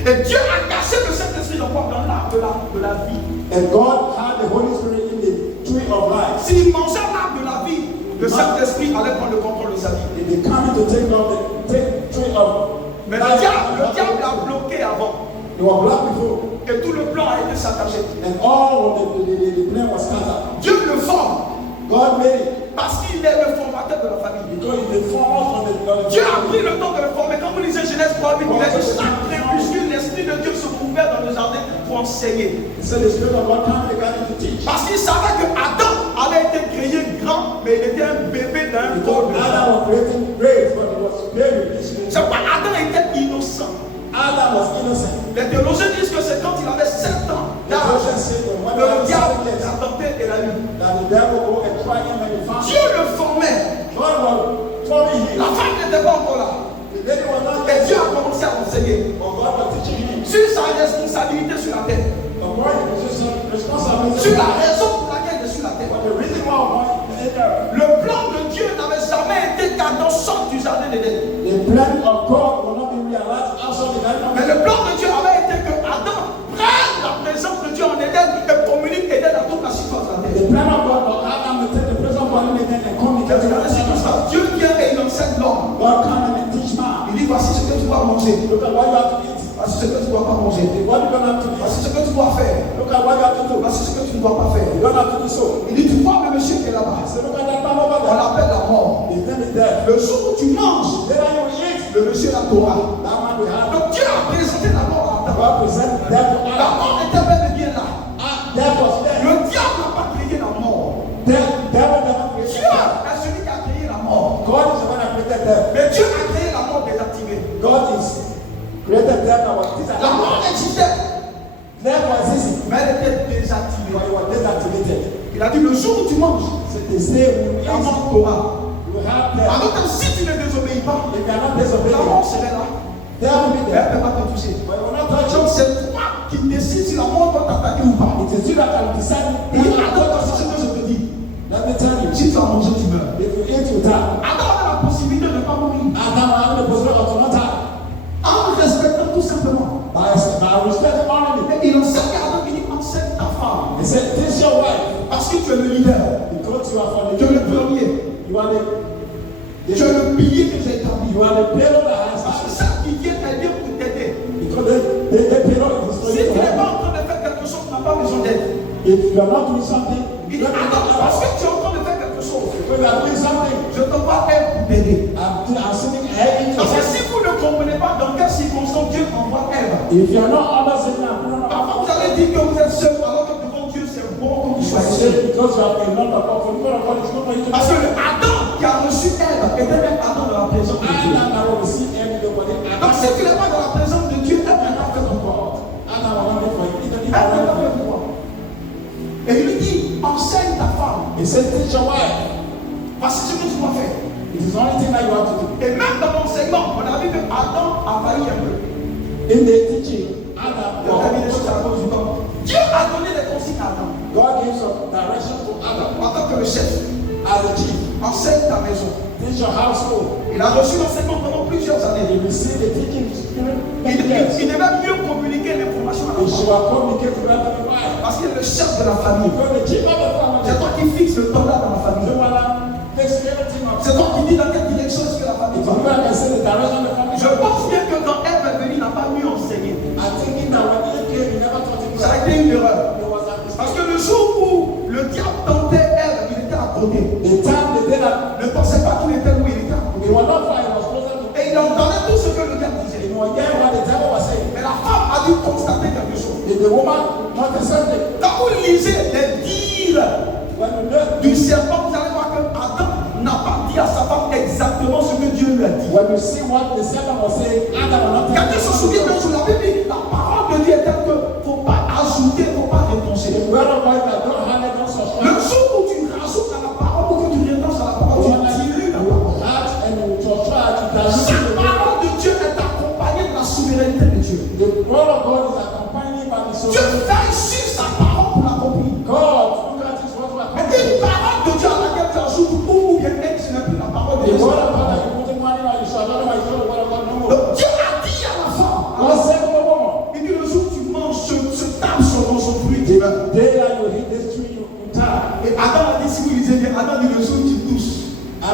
Et Dieu a caché le Saint-Esprit encore dans l'arbre de la vie. And God had the Holy Spirit in the tree of life. S'il mangeait l'arbre de la vie, le Saint-Esprit allait prendre le contrôle de sa vie. If they come to take off the tree of Mais le diable l'a bloqué avant. They were black before. Et tout le plan a été saccagé. And all of the plan was scattered. Dieu le forme. God made it. Parce qu'il est le formateur de la famille. Because the form of Dieu a pris le temps de le former. Quand vous lisez Genèse 3, il a dit chaque crépuscule, l'Esprit de Dieu se trouvait dans le jardin pour enseigner. He said the Spirit of God came in the garden to teach. Parce qu'il savait que Adam avait été créé grand, mais il était un bébé d'un corps. Adam was created great, but he was very C'est pas Adam était innocent. Adam was innocent. Les théologiens disent que c'est quand il avait 7 ans d'âge que le diable l'a tenté et l'a eu. Dieu le formait. La femme n'était pas encore là. Et Dieu a commencé à enseigner sur sa responsabilité sur la terre, sur la raison pour laquelle il est sur la terre. Le plan de Dieu n'avait jamais été qu'Adam sorte du jardin d'Éden. Mais le plan de Dieu avait été que Adam prenne la présence de Dieu en Éden et communique Éden à toute la surface de la terre. Dieu vient et il enseigne l'homme. Il dit voici ce que tu dois manger. Voici ce que tu ne dois pas manger. Voici ce que tu dois faire. Voici ce que tu ne dois pas faire. Il dit tu vois le monsieur qui est là-bas. On l'appelle la mort. Le jour où tu manges, le monsieur la Torah. Donc Dieu a présenté la mort à Adam. La mort était bel et bien là. Le diable n'a pas créé la mort. Dieu est celui qui a créé la mort. Mais Dieu a créé la mort désactivée. La mort existait, mais elle était désactivée. Il a dit le jour où tu manges, la mort t'aura. Alors que si tu ne désobéis pas, la mort serait là. Mais elle ne peut pas te toucher. Donc c'est toi qui décides si la mort doit t'attaquer ou pas. Et attends, c'est ce que je te dis. Si tu as mangé, tu meurs. Adam a la possibilité de ne pas mourir. En respectant tout simplement. Et il enseigne à Adam, il dit enseigne ta femme. Parce que tu es le leader. Tu es le premier. Tu es le pilier que j'ai établi. Parce que ça qui vient t'aider pour t'aider. Si tu n'es pas en train de faire quelque chose, tu n'as pas besoin d'aide. Il dit attends, parce que tu es en train de faire quelque chose, je te vois aide pour t'aider. Parce que si vous ne comprenez pas dans quelles circonstances Dieu envoie aide, parfois vous allez dire que vous êtes seul alors que devant Dieu c'est bon que vous soyez seul. Parce que le Adam qui a reçu aide était même Adam dans la présence de Dieu. Donc si tu n'es pas dans la présence de Dieu, elle n'a pas fait ton corps. Elle n'a pas fait ton corps. Et il lui dit, enseigne ta femme. Voici ce que tu dois faire. Et même dans l'enseignement, on a vu que Adam a failli un peu. Il a mis des choses à cause du temps. Dieu a donné des consignes à Adam. En tant que le chef, enseigne ta maison. Il a reçu l'enseignement pendant plusieurs années. Il devait mieux communiquer l'information à la femme. Parce qu'il est le chef de la famille. C'est toi qui fixes le temps là dans la famille. C'est toi qui dis dans quelle direction est-ce que la famille va. Je pense bien que quand Ève est venue, il n'a pas mieux enseigné. Ça a été une erreur. Parce que le jour où le diable tentait Ève, il était à côté. Ne pensait pas qu'il était où il était à côté. Et il entendait tout ce que le diable disait. Mais la femme a dû constater quelque chose. Quand vous lisez les dires du serpent, vous allez voir que Adam n'a pas dit à sa femme exactement ce que Dieu lui a dit. Quelqu'un se souvient que sur la Bible, la parole de Dieu est telle qu'il ne faut pas ajouter, il ne faut pas repenser. Le jour où tu rajoutes à la parole, ou que tu repenses à la parole, tu dilues la parole. La parole de Dieu est accompagnée de la souveraineté de Dieu. Dieu veille sur sa parole pour l'accomplir. Mais une parole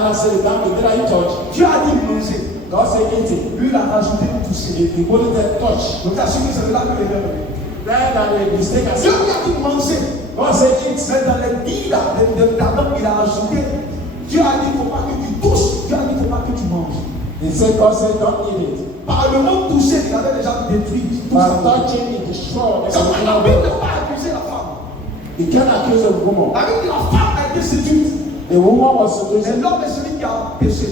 father said, "Down the day you touch." Dieu a dit manger. God said, "Eat it." Lui, il a rajouté toucher. He put it at touch. Donc, t'as su que c'est là que les gens. Then that the mistake has Dieu lui a dit manger. God said, "Eat." Mais dans les dix d'Adam, il a rajouté. Dieu a dit, il ne faut pas que tu touches. Dieu a dit, il ne faut pas que tu manges. He said, God said, "Don't eat it." Par le mot toucher, il avait déjà détruit tout By ça. touching, it destroyed. Ça veut dire la Bible n'a pas accusé la femme. He can't accuse a woman. La Bible dit la femme a été séduite. The woman was Mais seduced. l'homme est celui qui a péché.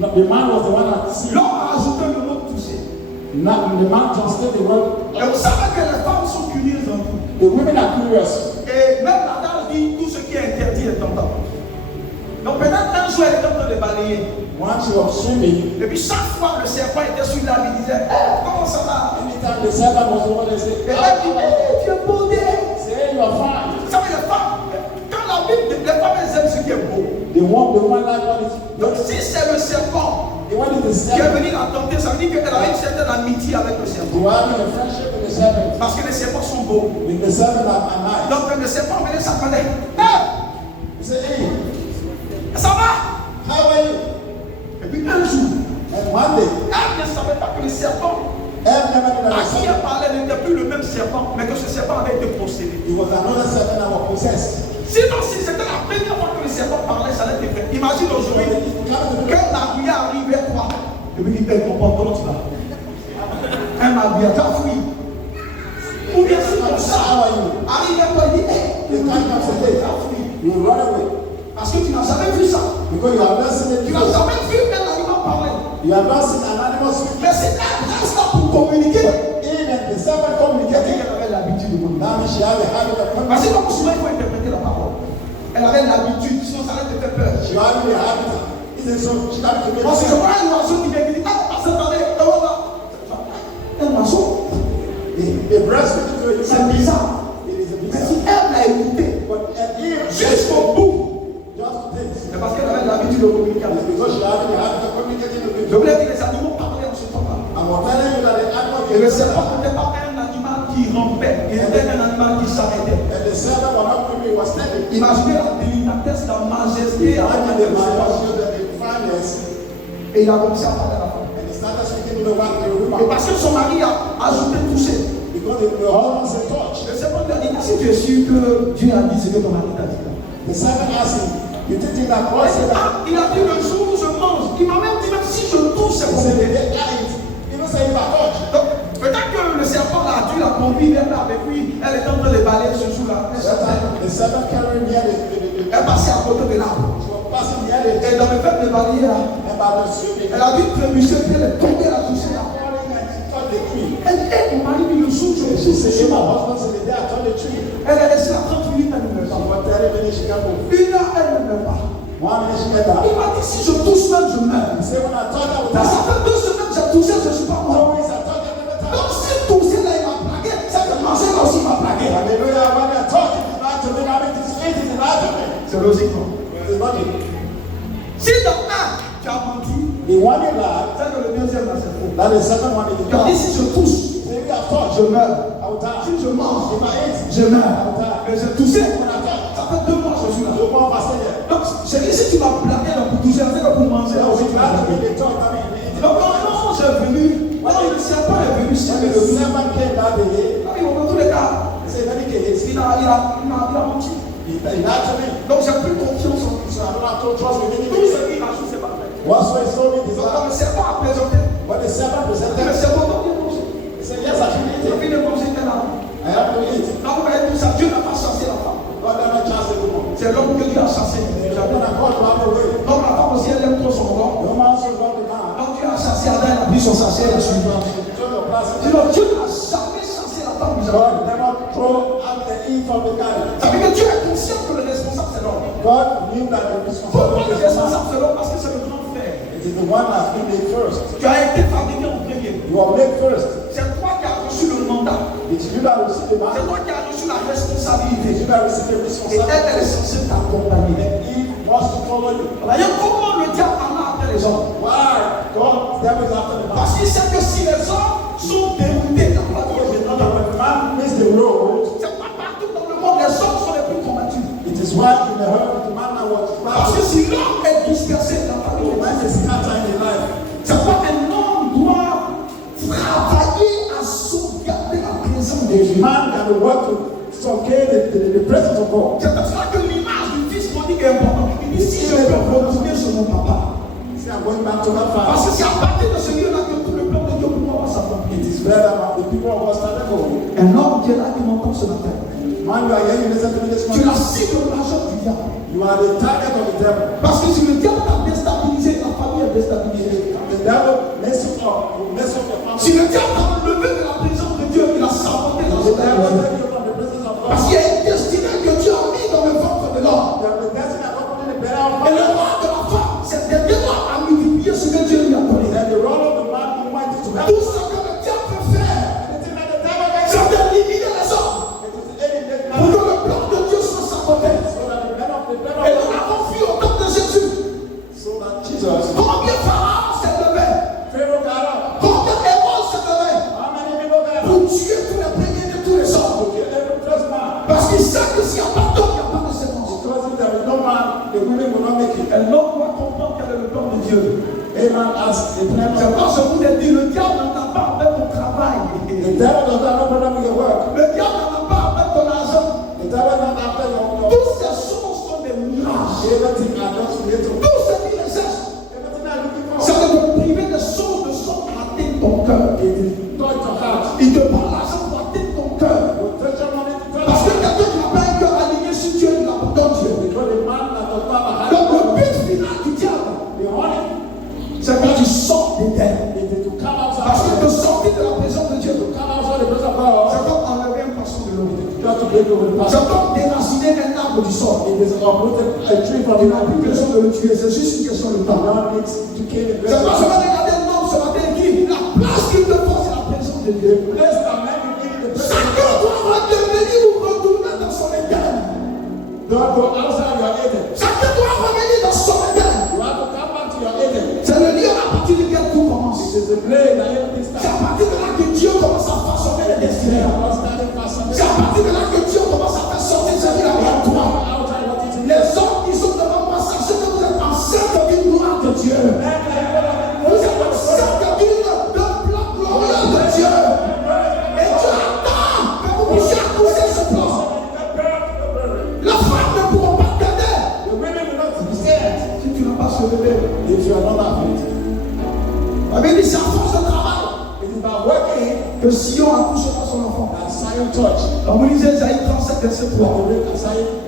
The man was the one that sinned. L'homme a ajouté le mot toucher. Now, the man translated the word. Et vous savez que les femmes sont curieuses en tout. The women are curious. Et même l'adage dit tout ce qui est interdit est tentant. Donc peut-être un jour elle est en train de balayer. Once she was swimming, Et puis chaque fois le serpent était sur l'âme, il disait comment ça va? anytime the serpent was over, they say, Et elle dit tu es beau. say you are fine. Vous savez les femmes, quand la Bible, les femmes elles aiment ce qui est beau. The one like what is. Donc si c'est le serpent The one is the qui est serpent. venu la tenter, ça veut dire qu'elle avait une certaine amitié avec le serpent. You are in a friendship with the serpent. Parce que les serpents sont beaux. With the serpent are nice. Donc quand le serpent venait s'appelait You say, hey, ça va? how are you? Et puis un jour, And one day, elle ne savait pas que le serpent Eve never knew that à the qui serpent, elle parlait n'était plus le même serpent, mais que ce serpent avait été possédé. it was another serpent that was possessed. Sinon, si c'était la première fois que le serpent parlait, ça allait être fait. Imagine aujourd'hui, quand l'aiguille arrive vers toi, et puis il te comprend comment tu vas. Un aiguille, tu as fui. Ou bien si comme ça, arrive vers toi, il dit, hey, The time comes a day, tu as fui. you will run away. Parce que tu n'as jamais vu ça. Because you have not seen it Tu n'as before. jamais vu un animal parler. You have not seen an animal speak. Mais c'est un instant pour communiquer. Even the serpent Quelqu'un communicating. qui avait l'habitude de communiquer. Now she had a habit of Parce que communicating. comme souvent, il faut interpréter la parole. Elle avait l'habitude, sinon ça allait te faire peur. She had a habit of. Is it so? She had to make Parce que je sense. vois un oiseau qui vient qui dit, ah, cette année, là. Un oiseau. The breast which is very C'est bizarre. It is a big Mais si sound. elle l'a écouté, But an ear jusqu'au bout, just to taste. c'est parce qu'elle avait l'habitude de communiquer avec It's lui. because she had a habit of communicating with Je people. voulais dire que les animaux parlaient en ce temps-là. I'm telling you that the animal Et le is serpent n'était pas un animal qui rampait, il était un animal qui s'arrêtait. and the serpent was not moving, it was standing. Imaginez la délicatesse, la majesté avec Imagine the laquelle le serpent. majesty and the fineness. Et il a commencé à parler à la femme. And he started speaking to the one, the Et woman. parce que son mari a ajouté toucher. Because the husband said, touch. Le serpent lui a dit, si tu es sûr que Dieu a dit ce que ton mari t'a dit là. The serpent asked him, you think that God said that? Il a dit le jour où je mange, il m'a même dit même si je touche, c'est He said, the compliqué. day I eat. He don't say if I touch. Donc, peut-être que le serpent a dû la conduire vers là avec lui, elle est en train de balayer ce jour-là. The serpent carried near the Elle passait à côté de l'arbre. she was passing near the Et dans le fait de balayer là, and by the swimming. elle a dû trébucher, puis elle est tombée, elle a touché là. Falling and she touched the tree. Elle dit, hey, mon mari dit le jour où je She said, touche. my husband said, the day I touched the tree. Elle est restée là 30 minutes, elle ne meurt pas. For 30 minutes she can't move. Une heure, elle ne meurt pas. 1 minute she get down. Il m'a dit, si je touche même, je meurs. He said, when I touch, I will Mais ça die. fait 2 semaines que j'ai touché, je ne suis pas mort. Always I touch, I never touch. Donc si toucher là, il m'a plaqué, c'est que manger là aussi m'a plaqué. Hallelujah. When I touch, it is not to me. I mean, it is faith, it is not to me. C'est logique, non? It is not it. Si dans un, tu as menti, The one you lie, c'est que le deuxième là, c'est faux. that the second one is Tu as dit, God. si je touche, Say, if I touch, je meurs. I will die. Si je mange, If I eat, je meurs. I will die. Mais j'ai touché, When I touch, ça fait 2 mois que je suis là. no more fasting yet. Donc, j'ai dit, si tu m'as plaqué là pour toucher, c'est que pour manger là So aussi, we tu try m'as to plaqué. be the church, I mean, it is Donc, non, j'ai venu. Non, le serpent est venu sur when le the dos. serpent came that day, Non, dans tous les cas, he said, in any case, il a menti. he lied to me. Donc, j'ai plus confiance en lui. So I don't have to trust with Tout anything. ce qu'il a joué, c'est pas vrai. What's what he told me is Donc, quand le that serpent a présenté, when the serpent le presented, serpent a dit manger. he said, yes, I should eat Le it. fils de manger était là. I have to eat. Quand vous voyez tout ça, Dieu n'a pas chassé la femme. God never chance the woman. C'est l'homme que Dieu a chassé. The woman and God to have a way. Donc la femme aussi, elle aime trop son roi. The woman also got the man. Donc Dieu a chassé Adam, elle a pris son sachet, elle a suivi. Turn your plastic. Sinon, Dieu n'a jamais chassé la femme du jardin. God never throw out the Eve from the garden. Ça veut dire que Dieu est conscient que le responsable, c'est l'homme. God knew that the Pourquoi le responsibility is the man. responsable, c'est l'homme? Parce que c'est le grand frère. It is the one that's been made first. Tu as été fabriqué en premier. You are made first. C'est toi qui as reçu le mandat. It's you that receive the C'est man. toi qui as reçu la It's responsabilité. you that receive the Et elle responsibility. est censée t'accompagner. And Eve wants to follow you. D'ailleurs, comment le diable en a après les hommes? Why? God, devil is after the man. Parce qu'il sait que si les hommes sont déroutés dans la vie, When the man missed the road, c'est pas partout dans le monde, les hommes sont les plus combattus. it is why in the heart of the man that was Parce que found. si l'homme est dispersé dans A man that will work to supplicate the presence of God. C'est pour cela que l'image du fils prodigue est importante. Il dit si je peux retourner sur mon papa. See, I'm going back to my father. Parce que c'est à partir de ce lieu-là que tout le plan de Dieu pour moi va s'accomplir. It is where the people of God started going. Un homme qui est là qui m'entend ce matin. Man, you are here, you listen to me this Tu es la morning. cible majeure du diable. You are the target of the devil. Parce que si le diable t'a déstabilisé, la famille est déstabilisée. The devil mess you up, will mess up your Si family. le diable t'a enlevé de la présence de Dieu, il a saboté la The devil will société. take you from the presence of Parce God. qu'il y a une destinée que Dieu a mis dans le ventre de l'homme. The destiny that God put in the better of Et le man. rôle de la femme, c'est d'aider l'homme à multiplier ce que Dieu lui a donné. Then the role of the man who went to help. Tout ce que le diable peut faire, Anything that the devil can c'est do, d'éliminer les hommes it is eliminate pour man. que le plan de Dieu soit saboté. So that the men of the devil, Et nous l'avons vu au temps de Jésus. so that Jesus, Combien Pharaon s'est levé? Pharaoh got up. Combien Hérode s'est levé? How many people got up? Pour tuer tous les premiers de tous les hommes. To kill every first man. Parce qu'il sait que s'il n'y a pas d'homme, il n'y a pas de séquence. Because if there is no man, the women will not make it. Et l'homme doit comprendre quel est le plan de Dieu. Amen. As the plan C'est of pourquoi God. je vous ai dit, le diable n'en a pas avec ton travail. The devil does not have a problem with your work. Le diable n'en a pas avec ton argent. The devil is not after your Toutes ces choses sont des mirages. everything are not created. Tout ce qui les cherche, Everything are looking c'est for. de te priver des choses de sorte à atteindre ton cœur. It is touch your heart. Il te prend l'argent pour atteindre ton cœur. Will touch your money to touch Parce que your heart. quelqu'un qui n'a pas un cœur aligné sur Dieu, il abandonne Dieu. Because the man that does not have a Donc le heart, but final du diable, the honey, c'est quand tu sors des terres. it is to come Parce que outside. de sortir de la présence de Dieu, To come outside the presence of God. c'est comme enlever un poisson de l'eau. You have to break over the C'est past. comme déraciner un arbre du sol. It is uprooted a tree from Il the n'a plus besoin de le tuer, c'est juste une question de temps. Now needs to kill it. C'est pas seulement regarder un homme ce matin qui, la place qu'il te faut, c'est la présence de Dieu. The place that man will give you the presence of Chacun God. doit redevenir ou retourner dans son éternel. Don't go outside your Eden. Chacun doit revenir dans son éternel. You have to come back to your Eden. C'est le lieu à partir duquel tout commence. It is the place that everything C'est starts. à partir de là que Dieu commence à façonner les destinées. You are starting fast and C'est à partir de là que Dieu commence à faire sortir ce qu'il a mis en toi. outside what is in Les hommes qui sont devant moi, sachez que vous êtes enceintes d'une gloire de Dieu. Vous êtes enceintes d'un plan glorieux de Dieu. Et Dieu attend que vous puissiez accousser ce plan. La femme ne pourra pas t'aider The women will not be scared si tu n'as pas ce bébé. if you are not afraid. La Bible dit c'est à force de travail It is by working que Sion accouchera son enfant. that Zion touch. Quand vous lisez Isaïe 37, verset 3,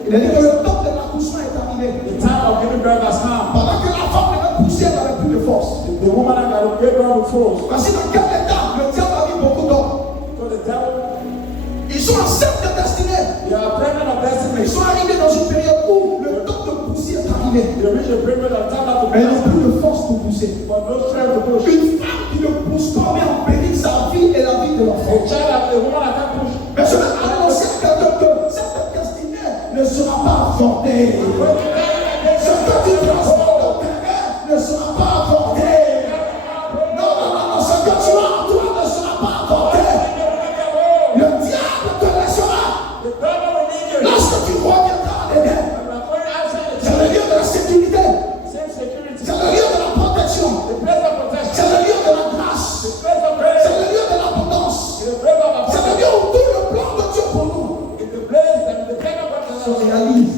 il a dit que le temps de l'accouchement est arrivé. The time of giving birth has come. Pendant que la femme devait pousser, elle n'avait plus de force. The woman that got to give birth with force. Voici dans quel état le diable a mis beaucoup d'hommes. So the devil, Ils sont enceintes de destinée. you are pregnant of Ils destiny. sont arrivés dans une période où le temps de pousser est arrivé. You reach a period of time that Mais ils n'ont to plus de force pour pousser. but no strength to push. Une femme qui ne pousse pas met en péril sa vie et la vie de l'enfant. A child that a woman that can push. Mais je vais annoncer à quelqu'un que cette destinée ne sera pas avortée. Ce que tu transportes au terrain ne sera pas avorté. Non, non, non, non, ce que tu as en toi ne sera pas avorté. Le diable te laissera The devil will need you. lorsque tu reviendras à l'Éden. You are going outside the C'est le lieu de la sécurité. same security. C'est le lieu de la protection. The place of C'est protection. le lieu de la grâce. The place of C'est grace. le lieu de l'abondance. The place of C'est le abundance. lieu où tout le plan de Dieu pour nous It's the place that the plan of se God réalise.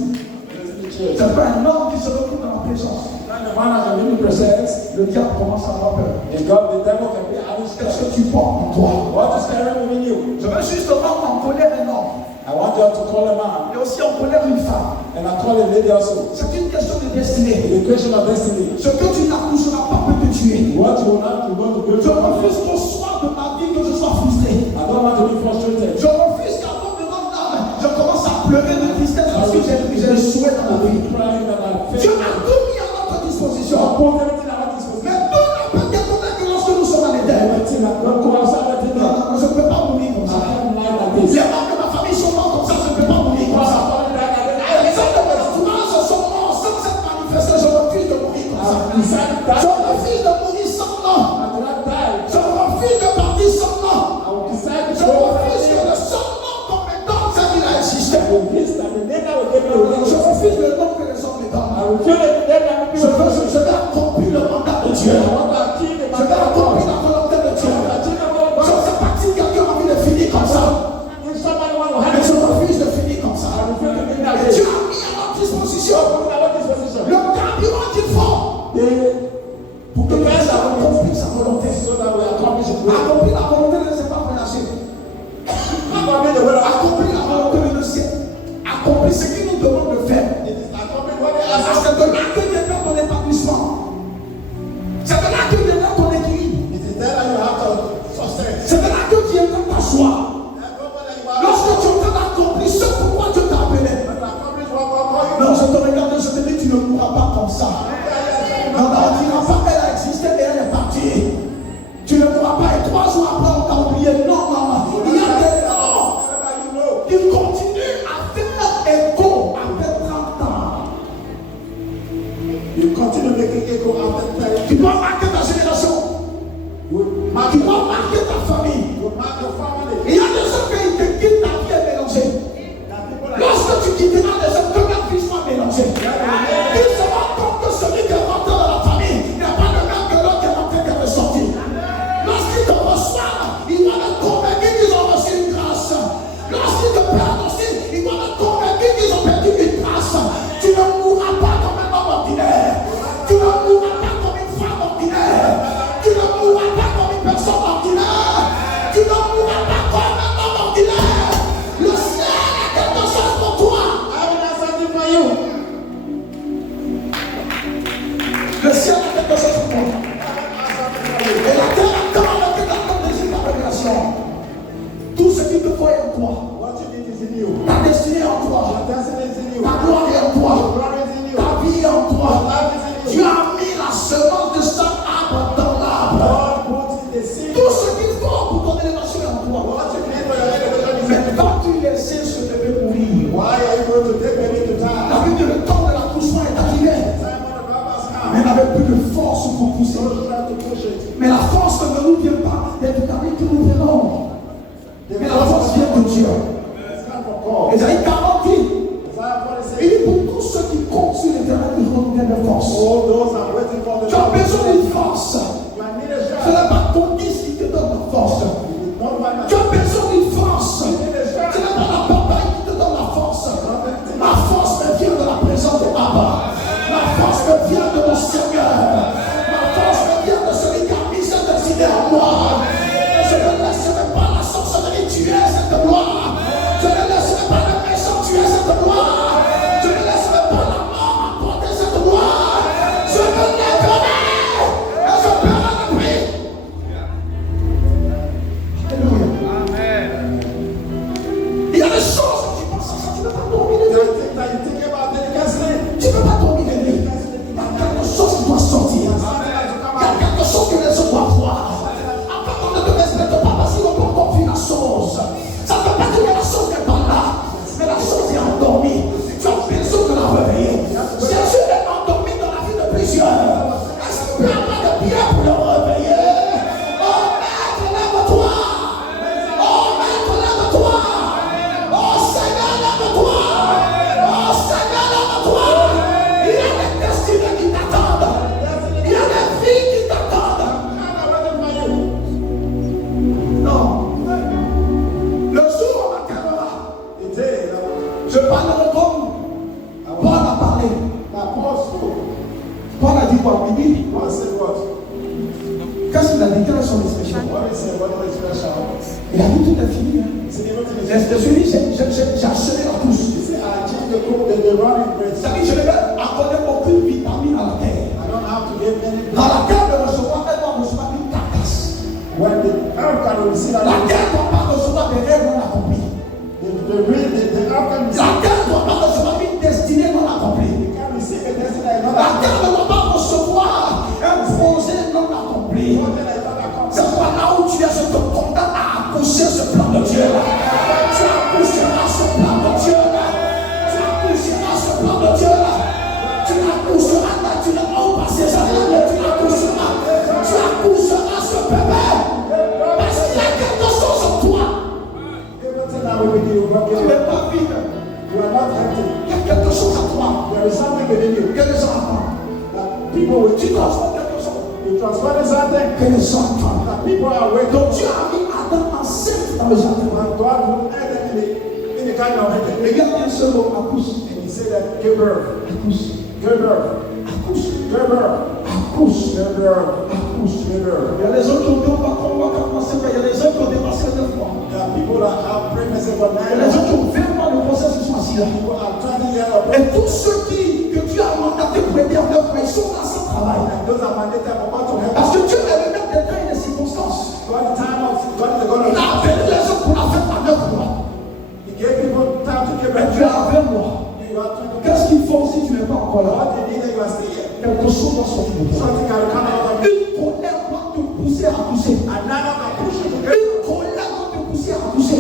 is in the church. C'est pas un homme qui se retrouve dans la présence. When the man has a living presence, Le diable commence à avoir peur. and God, the devil can be having Qu'est-ce stress. que tu portes en toi? What is carrying within you? Je veux juste rendre en colère un homme. I want you to call a man, Et aussi en colère une femme. and I call a lady also. C'est une question de destinée. The question of destiny. Ce que tu n'accoucheras pas peut te tuer. What you will not, you want to go Je refuse qu'au soir de ma vie que je sois frustré. I don't want to be frustrated. Je refuse qu'avant de mon âme, je commence à pleurer de tristesse parce que j'ai échoué dans ma vie. Crying that I Dieu a failed. tout mis à notre disposition. I put everything at his disposition. Mais tout n'a pas détonné que lorsque nous sommes à l'Éden. Everything that don't go outside the thing. Non, non, non, je ne peux pas mourir comme I ça. can't lie like this. Les membres de ma famille sont morts comme ça, je ne peux pas mourir comme ça. Les hommes de mon entourage sont morts sans cette manifestation. Je refuse de mourir comme ça. Je refuse de mourir sans nom. Je refuse de partir sans nom. ne mourras pas comme un homme ordinaire. Le ciel a quelque chose pour toi. Le ciel a quelque chose pour toi. Et la terre attend ta révélation. Tout ce qui te faut est en toi. Ta destinée est en toi. Ta gloire est en toi. Ta vie est en toi. Tu as mis la semence de chaque arbre dans l'arbre. Tout ce qu'il faut pour ton élévation est en toi. Mais quand tu laisses ce bébé mourir, la Bible dit le temps de l'accouchement est arrivé. Mais elle n'avait plus de force pour pousser. Mais la force ne nous vient pas des vitamines que nous venons. Mais la force vient de Dieu. Ésaïe 40 dit, il dit pour tous ceux qui comptent sur l'Éternel, ils renouvellent de force. Tu as besoin d'une force. Ce n'est pas ton Fils qui te donne la force. Tu as besoin d'une force. Ce n'est pas la papaye qui te donne la force. Ma force me vient de la présence de Abba. Ma force me vient de mon Seigneur. Ma force me vient de celui qui a mis cette destinée en moi. Je ne laisserai pas la sorcellerie tuer cette gloire. Je ne laisserai pas le méchant tuer cette gloire. Je ne laisserai pas la mort emporter cette gloire. Je me lèverai et je paierai le prix. Alléluia. Amen. Il y a des choses que tu penses à ça, tu ne peux pas dormir de nuit. Tu ne peux pas dormir de nuit. Il y a quelque chose qui doit sortir. Il y a quelque chose que les autres doivent voir. Après, on ne te respecte pas parce qu'ils n'ont pas encore vu la chose. Ça ne veut pas dire que la chose n'est pas là. Mais la chose est endormie. Tu as besoin de la réveiller. Jésus est endormi dans la vie de plusieurs. Est-ce que tu peux avoir de bien pour le réveiller? Oh maître, lève-toi. Oh maître, lève-toi. Oh Seigneur, lève-toi. Oh Seigneur, lève-toi. Il y a des destinées qui t'attendent. Il y a des vies qui t'attendent. Non. Le jour où on m'acclamera, je parlerai comme Paul a parlé. Paul a dit quoi? Il dit, qu'est-ce qu'il a dit? Quelle est son expression? Il a dit tout est fini. Je suis dit, j'ai acheté la touche. C'est-à-dire, je ne vais accorder aucune vitamine à la terre. Dans la terre de recevoir, elle doit recevoir une carcasse. La terre ne doit pas recevoir des rêves non accomplis. La terre ne doit pas recevoir une destinée non accomplie. La terre ne doit pas recevoir un projet non accompli. C'est pourquoi là où tu es, je te condamne à accoucher ce plan de Dieu. Tu accoucheras ce plan de Dieu. Tu accoucheras ce plan de Dieu. Tu accoucheras naturellement par ces années. Tu accoucheras ce bébé. Parce qu'il y a quelque chose en toi. Tu n'es pas vide. Il y a quelque chose en toi. Il y a des gens en toi. Tu transformes quelque chose. Que les gens entendent. Donc Dieu a mis Adam enceinte dans le jardin. Et il y a un seul mot, accouche. Accouche. Il y a des gens qui ont dit on va commencer. Il y a des gens qui ont dépassé 9 mois. Il y a des gens qui ont 20 mois de grossesse qui sont assis là. Et tous ceux que Dieu a mandaté pour aider en 9 mois, ils sont là sans travail. Parce que Dieu est le maître des temps et des circonstances. Il a appelé les gens pour la fête à 9 mois. Et tu as 20 mois. Qu'est-ce qu'il faut si tu n'es pas encore là? Quelque chose doit sortir de toi. Une colère doit te pousser à pousser. Une colère doit te pousser à pousser.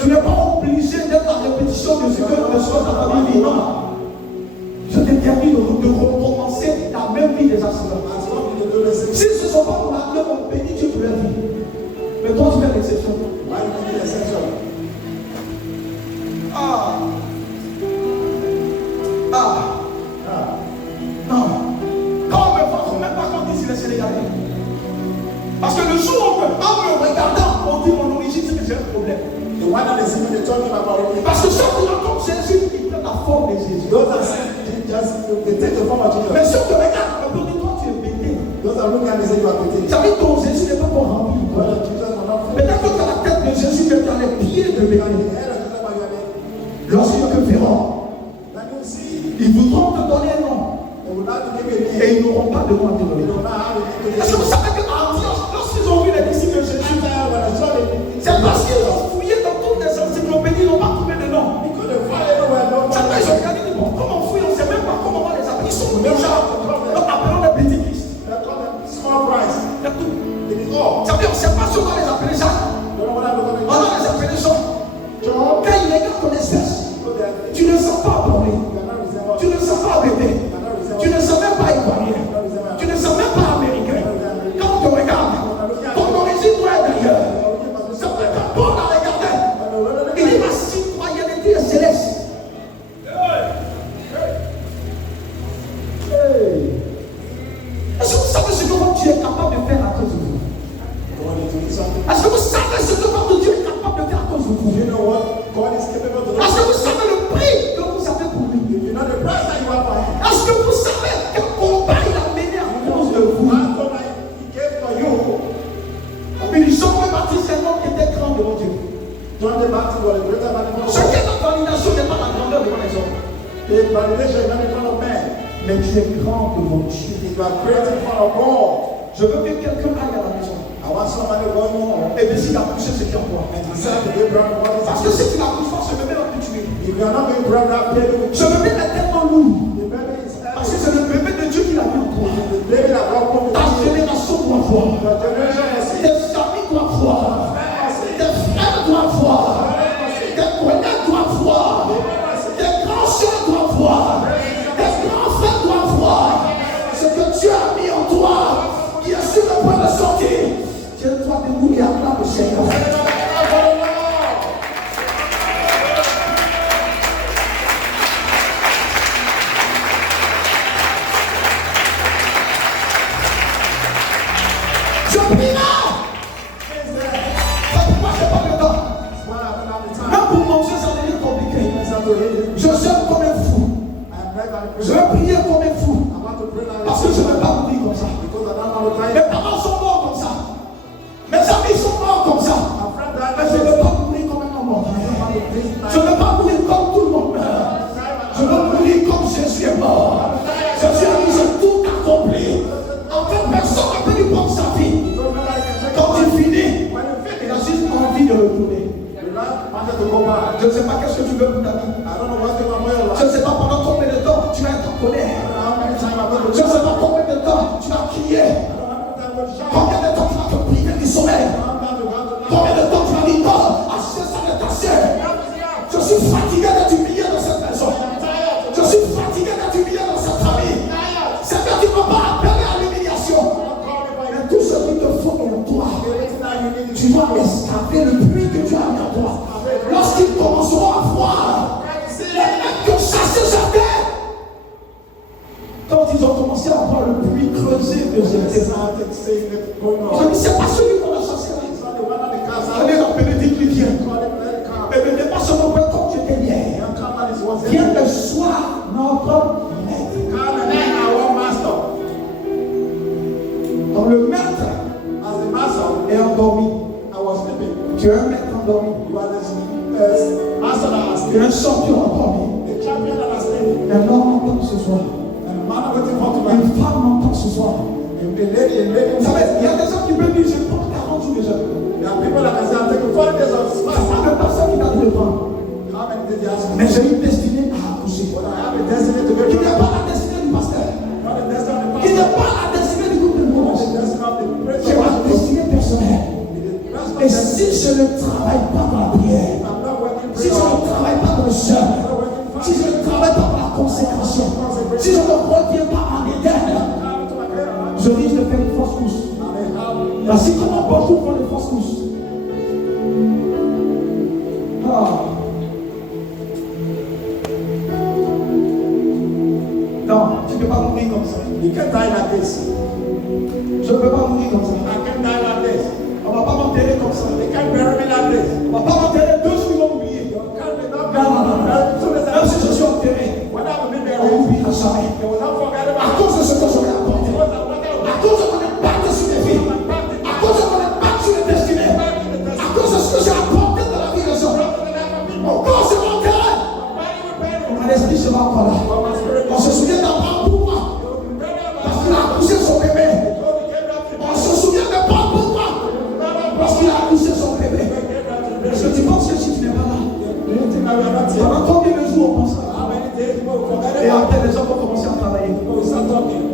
Tu n'es pas obligé d'être en répétition de ce que les choses dans ta vie. Non. Je t'ai permis de recommencer la même vie des accidents. Si ce ne sont pas pour la leur, on bénit Dieu pour leur vie. Mais toi, tu fais l'exception. Non. Quand on me voit, il ne faut même pas qu'on dise les Sénégalais. Parce que le jour où en me regardant, on dit mon origine, c'est que j'ai un problème. Parce que ceux qui rencontrent Jésus, ils prennent la forme de Jésus. Mais ceux qui regardent, on peut dire toi, tu es pété. Ça veut dire que ton Jésus n'est pas pour remplir. Peut-être que pieds de bébé. Lorsqu'ils te verront, ils voudront te donner un nom. Et ils n'auront pas de nom à te donner. Est-ce que vous savez qu'à Antioche, lorsqu'ils ont vu les disciples de Jésus, c'est parce qu'ils ont fouillé dans toutes les encyclopédies, ils n'ont pas trouvé de nom. C'est parce qu'ils ont regardé, bon, comment on fouille, on ne sait même pas comment on va les appeler. Ils sont déjà, donc appelons les petits Christ. C'est tout. Ça veut dire, on ne sait pas si on va les appeler Jacques. On va les appeler Jean. Quand il est dans ton espèce, tu ne sens pas appelé. Tu ne sens pas bébé. Tu ne sens même pas ivoirien. Tu ne sens même pas américain. Quand on te regarde, ton origine doit être d'ailleurs. Ça fait que Paul a regardé. Il dit ma citoyenneté est céleste. Est-ce que vous savez ce que votre Dieu est capable de faire à cause de vous? Est-ce que vous savez ce que votre Dieu est capable de faire à cause de vous? Est-ce que vous savez le prix que vous avez pour lui? Est-ce que vous savez quel combat il a mené à cause de vous? Mais Jean le Baptiste, c'est un homme qui était grand devant Dieu. Ce qui est notre validation n'est pas la grandeur devant les hommes. Mais tu es grand devant Dieu. Je veux que quelqu'un aille à la maison et décide d'accoucher ce qui est en toi. Parce que si tu n'accouches pas, ce bébé va te tuer. Ce bébé est tellement lourd. Parce que c'est le bébé de Dieu qui l'a mis en toi. Ta génération doit voir. Tes familles doivent voir. Tes frères doivent voir. Tes collègues doivent voir. Tes grands soeurs doivent voir. Tes grands frères doivent voir. Ce que Dieu a mis en toi, qui est sur le point de sortir. Tiens-toi debout et acclame le Seigneur. Je prie là. C'est pourquoi je n'ai pas le temps. Même pour manger, ça devient compliqué. Je jeûne comme un fou. Je vais prier comme un fou. Parce que je ne vais pas mourir comme ça. Mes parents sont morts comme ça. Mes amis sont morts comme ça. Mais je ne veux pas mourir comme un homme mort. Je ne veux pas mourir comme tout le monde meurt. Je veux mourir comme Jésus est mort. Jésus a dit, j'ai tout accompli. En fait, personne n'a pu lui prendre sa vie. Quand il finit, il a juste envie de retourner. Je ne sais pas qu'est-ce que tu veux pour ta vie. Je ne sais pas pendant combien de temps tu vas être en colère. Je ne sais pas combien de temps tu vas crier. Combien de temps tu vas te priver du sommeil. Combien de temps tu vas dire non, acheter ça de ta chair. Je suis fatigué d'être humilié dans cette maison. Je suis fatigué d'être humilié dans cette famille. C'est que tu ne peux pas appeler à l'humiliation. Mais tout ce qui te faut est en toi. Tu vas escaper le puits que tu as mis en toi. Lorsqu'ils commenceront à voir les mecs qui ont chassé sa terre. Quand ils ont commencé à voir le puits creusé de cette terre, ils ont dit, c'est pas celui qu'on a chassé là. Allez l'appeler, dites-lui, viens. Mais ne n'est pas seulement comme tu étais hier. Viens le soir, notre maître. Donc le maître est endormi. Tu es un maître endormi. Tu es un champion endormi. Un homme entend ce soir. Une femme m'entend ce soir. Vous savez, il y a des gens qui peuvent dire, je porte 40 jours déjà. C'est pas de personne qui t'a dit de prendre. Mais j'ai une destinée à accoucher. Qui n'est pas la destinée du pasteur. Qui n'est pas la destinée du groupe de louange. C'est ma destinée personnelle. Et si je ne travaille pas dans la prière, si je ne travaille pas dans le jeûne, si je ne travaille pas dans la consécration, si je ne reviens pas en Éden, je risque de faire une fausse couche. Voici comment beaucoup font des fausses couches. Non, tu ne peux pas mourir comme ça. Je ne peux pas mourir comme ça. On ne va pas m'enterrer comme ça. On ne va pas m'enterrer, deux jours ils vont m'oublier. Non. Même si je suis enterré, on m'oubliera jamais. À cause de ce que j'aurais apporté. À cause de mon impact sur les vies. À cause de mon impact sur les destinées. À cause de ce que j'ai apporté dans la vie des gens.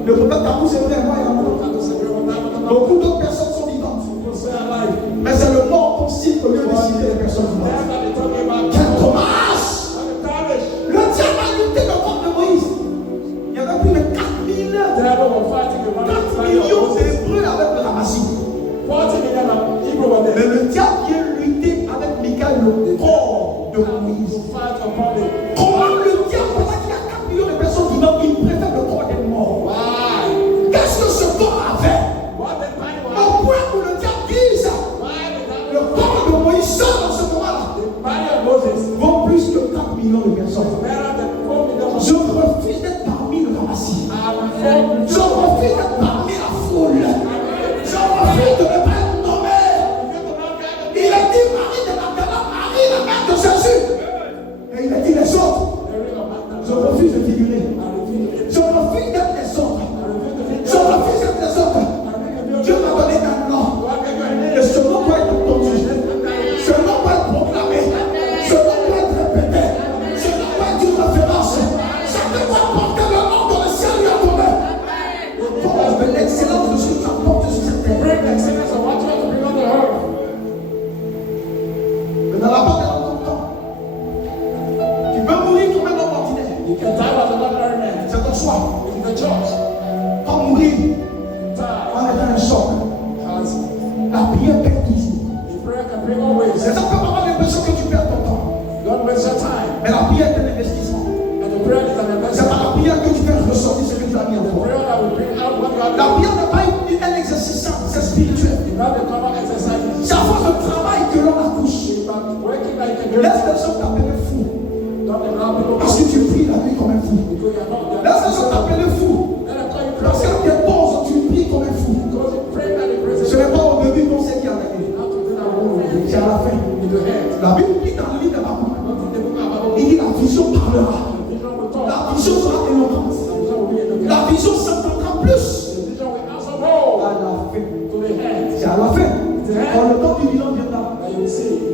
Le prophète Kakou, c'est vrai, moi et moi. Beaucoup d'autres personnes sont vivantes. Mais c'est le mort qu'on cite au lieu de citer les personnes vivantes. Quel dommage! Le diable a lutté le corps de Moïse. Il y avait plus de 4 millions d'Hébreux avec le Ramassi. Mais le diable vient lutter avec Michael le corps de Moïse. Comment le diable, pendant qu'il y a 4 millions de personnes vivantes, il préfère le corps des morts? Qu'est-ce que ce corps avait? Au point où le diable dit ça, le corps de Moïse sort dans ce moment-là vaut plus que 4 millions de personnes. Je refuse d'être parmi le Ramassi. Je refuse d'être parmi la foule. Je refuse de ne pas être nommé. Il a dit Marie de Magdala, Marie la mère de Jésus. Et il a dit les autres. Je refuse de figurer. Je refuse d'être les autres. Je refuse d'être les autres. Dieu m'a donné un nom. Et ce nom doit être entendu. Ce nom doit être proclamé. Ce nom doit être répété. Ce nom doit être une référence. Chacun doit porter le nom dont le ciel lui a donné. Pour l'excellence de ce que tu apportes sur cette terre. Mais dans la part de ton temps, tu peux mourir comme un homme ordinaire. C'est ton choix. Pas mourir en étant un choc. La prière perd toujours. C'est ça peut avoir l'impression que tu perds ton temps. Mais la prière est un investissement. C'est par la prière que tu peux ressortir ce que tu as mis en toi. La prière n'est pas un exercice simple, c'est spirituel. C'est à force de travail que l'on accouche. Laisse les gens t'appeler fou. Parce que tu pries la nuit comme un fou. Laisse les gens t'appeler fou. Parce que tes pauses, tu pries comme un fou. Ce n'est pas au début qu'on sait qui a gagné. C'est à la fin. La Bible dit dans le livre de Habakkuk, il dit la vision parlera. La vision sera éloquente. La vision s'entendra plus. À la fin. C'est à la fin. Quand le temps du bilan viendra,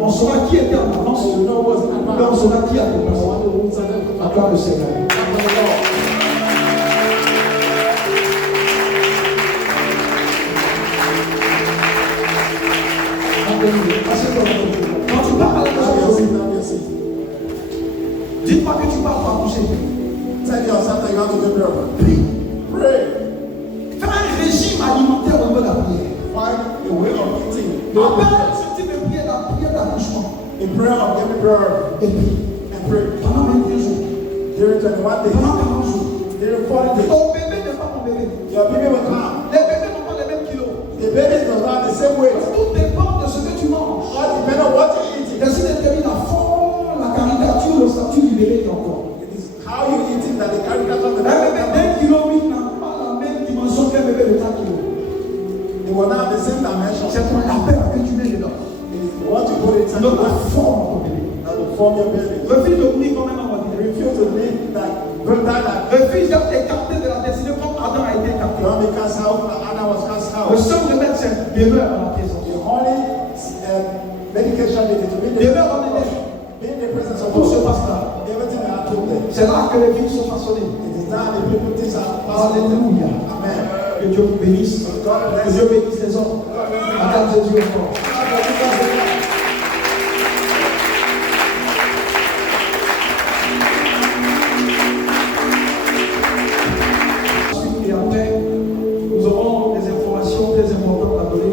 on saura qui était en avance. Et on saura qui a dépassé. Acclame le Seigneur. Quand tu parles à la personne, dis-moi que tu parles pour accoucher. Prie. Fais un régime alimentaire au niveau de la prière. Appelle ce type de prière la prière d'accouchement. Et prie. Pendant 21 jours. Pendant 40 jours. Ton bébé n'est pas ton bébé. Les bébés n'ont pas les mêmes kilos. Tout dépend de ce que tu manges. Ceci détermine la forme, la caricature, le statut du bébé qui est encore. Un bébé d'1,8 kg n'a pas la même dimension qu'un bébé de 4 kg. C'est ton appel que tu mets dedans. Donc la forme ton bébé. Refuse de mourir comme un homme ordinaire. Refuse d'être écarté de la destinée comme Adam a été écarté. Le seul remède, c'est demeure à la présence. Demeure dans les lèvres. Tout se passe là. C'est là que les vies sont façonnées. Alléluia. Que Dieu vous bénisse. Que Dieu bénisse les hommes. Acclame Jésus encore. Et après, nous aurons des informations très importantes à donner.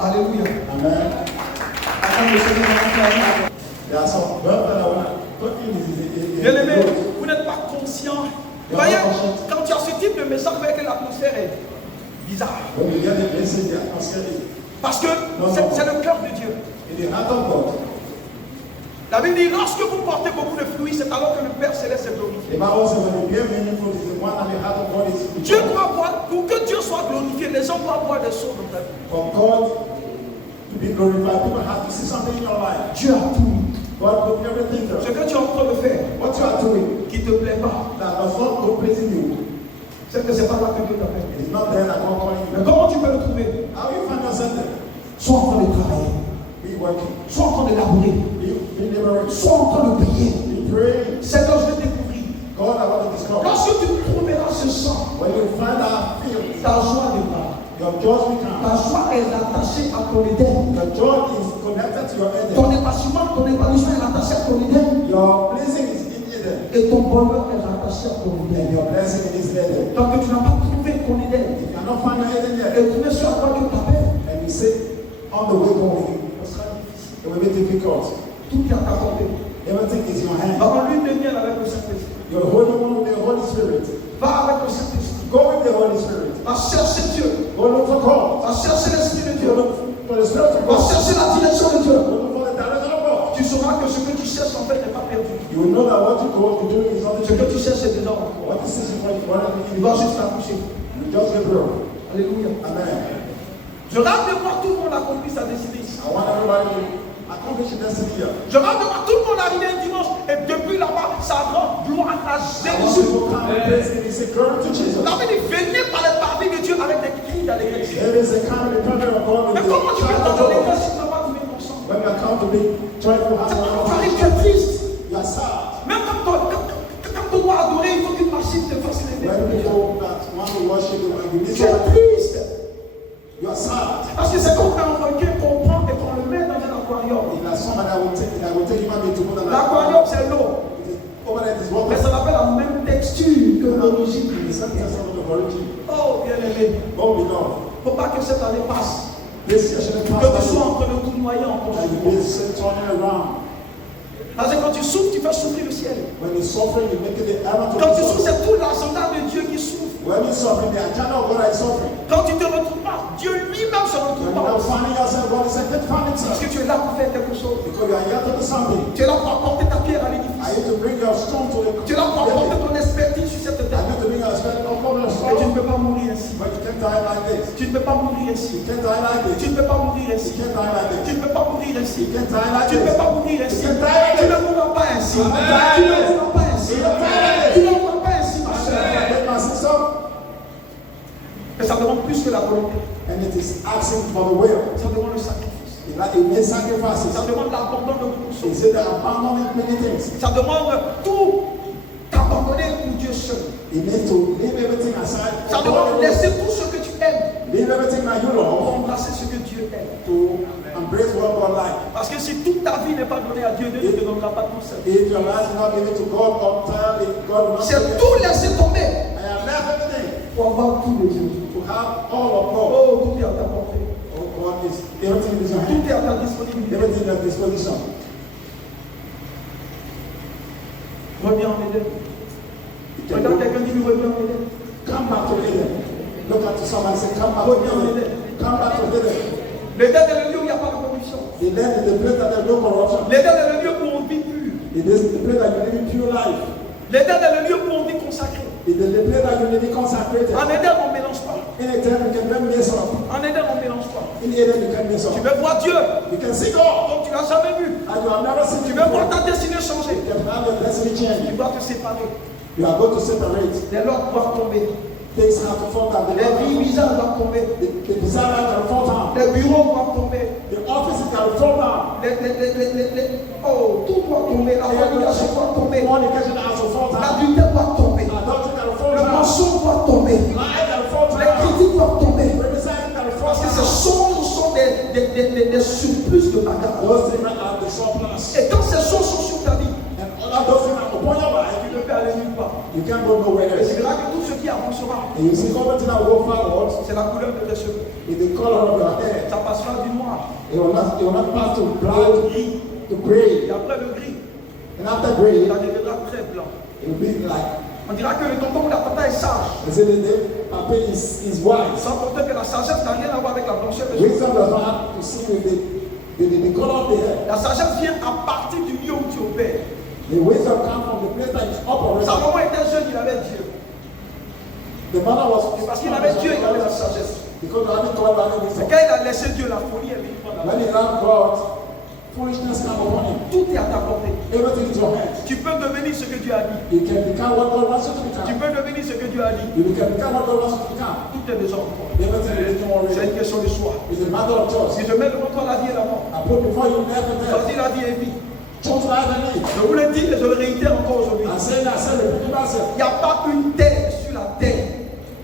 Alléluia. Amen. Acclame le Seigneur. Bien-aimé, vous n'êtes pas conscient. Vous voyez, quand tu as ce type de message, vous voyez que l'atmosphère est bizarre. Parce que c'est le cœur de Dieu. La Bible dit, lorsque vous portez beaucoup de fruits, c'est alors que le Père Céleste est glorifié. Dieu doit voir, pour que Dieu soit glorifié, les gens doivent voir des choses dans ta vie. Dieu a tout mis. Ce que tu es en train de faire, qui ne te plaît pas, c'est que ce n'est pas là que Dieu t'appelle. Mais comment tu peux le trouver? Sois en train de travailler, sois en train de labourer, sois en train de prier. C'est que je vais découvrir. Lorsque tu trouveras ce ta joie démarre. Your joy will Ta come. joie est attachée à ton Éden. Your joy is connected to your Eden. Ton épanouissement est attaché à ton Éden. Your blessing is in Eden. Et ton bonheur est attaché à ton And Éden. your blessing is Eden. Donc tu n'as pas trouvé ton Éden. If you are not finding Eden yet, Et tu es sur quoi Dieu t'appelle. and you sit on the way going, it will be difficult. Tout est à ta portée. Everything is in your hand. Va en lune de miel avec le Saint-Esprit. You're holding on with the Holy Spirit. Va avec le Saint-Esprit. Go with the Holy Spirit. Va chercher Dieu. Go look for God. Va chercher l'Esprit de Dieu. Go look for the Spirit of Va God. chercher la direction de Dieu. Go look for the direction of God. Tu sauras que ce que tu cherches en fait n'est pas perdu. You will know that what you're doing is not the Ce que truth. tu cherches est déjà en toi. What is this for you? What are Il you va doing? juste t'accoucher. You just get broke. Alléluia. Amen. Je rêve de voir tout le monde accomplir sa destinée ici. I want everybody to accomplish your destiny here. Je rêve de voir tout le monde arriver un dimanche et depuis là-bas, ça rend gloire à I want Jésus. people to come and praise Him and say, glory to Jesus. La Bible dit, venez par les parvis de Dieu avec des cris d'allégresse. There is a kind of presence of God Mais with comment tu the peux child of t'attendre God. si tu n'as pas trouvé ton sang? When you come to be joyful, Ça happy, va paraître que tu es triste. you are sad. Même quand on doit adorer, il faut qu'une machine te fasse lever. When people that want to worship you, when you need Tu es somebody, triste. you are sad. Parce que c'est comme un requin qu'on prend et qu'on le met dans un aquarium. If there's somebody that will take human being to more than L'aquarium, c'est l'eau. over there is Mais water. ça n'a pas la même texture que l'origine. It's not just of the origin. Oh, bien aimé. Oh, beloved. Il ne faut pas que cette année passe. This year shouldn't Que pass tu by sois you. en train de coudoyer en ton That you souffrance. be turning around. Parce que quand tu souffres, tu fais souffrir le ciel. When you're suffering, you're making the error to Quand tu be souffres, suffering. c'est tout l'arsenal de Dieu qui souffre. When you're suffering, the agenda of God is suffering. Quand tu te retrouves pas, Dieu lui-même se retrouve When you're pas. not finding yourself, God is saying, find Parce himself. que tu es là pour faire quelque chose. Because you are here to do something. Tu es là pour apporter ta pierre à I l'édifice. need to bring your stone to the Tu es là pour apporter ton expertise sur cette I terre. need to bring your spirit of God Et and tu ne stone. peux pas mourir ainsi. But you can't die like this. Tu ne peux pas mourir ainsi. You can't die like Tu this. ne peux pas mourir ainsi. You can't die like Tu this. ne peux pas mourir ainsi. You can't die like Tu ne peux this. pas mourir ainsi. You can't die like Tu this. ne mourras pas ainsi. Amen. Tu ne mourras pas ainsi. Amen. Tu ne mourras pas ainsi, ma soeur. Let my sister. Mais ça demande plus que la volonté. And it is asking for the will. Ça demande le sacrifice. It makes sacrifices. Ça demande l'abandon de beaucoup de He choses. said that abandoning many things. Ça demande tout abandonner pour Dieu seul. He needs to leave everything aside. Ça demande laisser tout ce que tu aimes Leave everything that you love pour embrasser ce que Dieu aime. to embrace what God likes. Parce que si toute ta vie n'est pas donnée à Dieu, Dieu ne te donnera pas tout seul. If your life is not given to God entirely, God will not C'est give tout it. laisser tomber I have left everything pour avoir tout de Dieu. to have all of God. Oh, tout est à ta portée. Oh, God is everything is in your Tout hand. est à ta disponibilité. Everything at disposition. Reviens en Éden. You can Regarde go- quelqu'un qui lui revient en Éden. Come back to Eden. Look at someone and say, come back to Eden. Come back to Eden. L'Éden est le lieu où il n'y a pas de corruption. The land is the place that there's no corruption. L'Éden est le lieu où on vit pur. It is the place that you live in pure life. L'Éden est le lieu où on vit consacré. It is the place that you live in consecrated. En Éden, on ne mélange pas. Anytime you can then mess up. En Éden, on ne mélange pas. In Eden you can mess Tu up. veux voir Dieu You can see God. comme tu ne l'as jamais vu. And you have never seen Tu him veux voir before. ta destinée changer. You can have your destiny Tu change. dois te séparer. You are going to separate. Les lois doivent tomber. Things have to fall down. Les vies bizarres doivent tomber. The desire can fall down. Les bureaux doivent tomber. The offices can fall down. Oh, tout doit tomber. La fornication doit tomber. Fornication has to fall down. L'adultère doit tomber. Adultery can fall Le down. mensonge doit tomber. Lie can fall Les down. critiques doivent tomber. Criticizing can fall Parce que ces down. choses sont des surplus de bagarre. Those things are the surplus. Et quand ces choses sont sur ta vie, And all of those things are upon your life. tu ne peux aller nulle part. You can't go nowhere Et else. c'est là que tout ce qui avancera, And you see everything that will forward c'est la couleur de tes cheveux. is the color of your hair. Ça passera du noir. It will not pass to black to Et gray. après le gris, And after gray, ça deviendra très blanc. it will be like, On dira que le tonton ou la tata est sage. they say the papa is wise. Sans compter que la sagesse n'a rien à voir avec la blancheur des cheveux. Wisdom does not have to see with the color of the hair. La sagesse vient à partir du lieu où tu obéis. The wisdom comes from the place that is operating. Salomon était jeune, il avait Dieu. The mother was Et parce qu'il avait Dieu, il avait la sagesse. because having God having Mais wisdom. quand il a laissé Dieu, la folie est venue prendre la When he loved God, foolishness came upon him. Tout est à ta portée. Everything is your hand. Tu peux devenir ce que Dieu a dit. You can become what God wants you to Tu become. peux devenir ce que Dieu a dit. You can become what God wants you to become. Tout est déjà en toi. Everything is written C'est already. une question de choix. It's a matter of choice. Si je mets devant toi la vie et la mort, I put before you death and death. choisis la vie et vie. Choose life and live. Je vous le dis et je le réitère encore aujourd'hui. I say that, I say, repeat myself. Il n'y a pas une terre sur la terre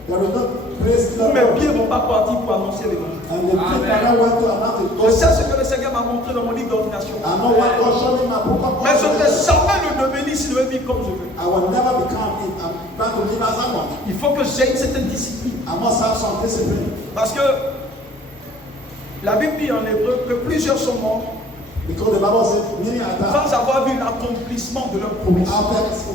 There is no praised the Mes Lord. pieds ne vont pas partir pour annoncer l'évangile. And the people that went to announce the Je sais gospel. ce que le Seigneur m'a montré dans mon livre d'ordination. I know what God showed me in my book of Mais je ne vais Revelation. jamais le devenir si je veux vivre comme je veux. I will never become if I'm trying to live as I want. Il faut que j'aie une certaine discipline. I must have some discipline. Parce que la Bible dit en hébreu que plusieurs sont morts Because the Bible said, many are sans died avoir vu l'accomplissement de leurs promesses.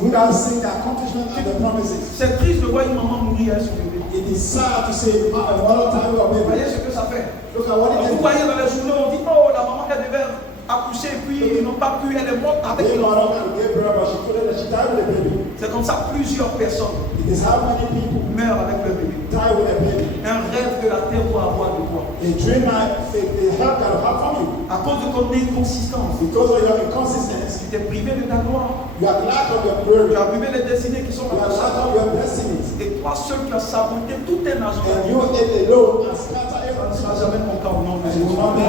without seeing the accomplishment of the promises. C'est triste de voir une maman mourir avec son bébé. It is sad to say, "My mother time your Vous baby." voyez ce que ça fait? Look at what it Vous is. voyez dans les journaux, on dit, oh, la maman qu'elle devait accoucher et puis ils n'ont pas pu, elle est morte avec The l'enfant. mother gave birth, but she couldn't. She died with a baby. C'est comme ça, plusieurs personnes It is how many people meurent avec leur bébé. die with a baby. Un rêve que la terre doit avoir de toi. A dream, a help that will have from you. À cause de ton inconsistance, Because of your inconsistency, tu t'es privé de ta gloire. you have lack of your Tu glory. as privé les destinées qui sont You dans have ta lack chambre. of your destinies. Et toi seul, tu as saboté tout un agenda. And you alone and scatter Ça ne everything. sera jamais mon cas au nom de And you will Jésus. not be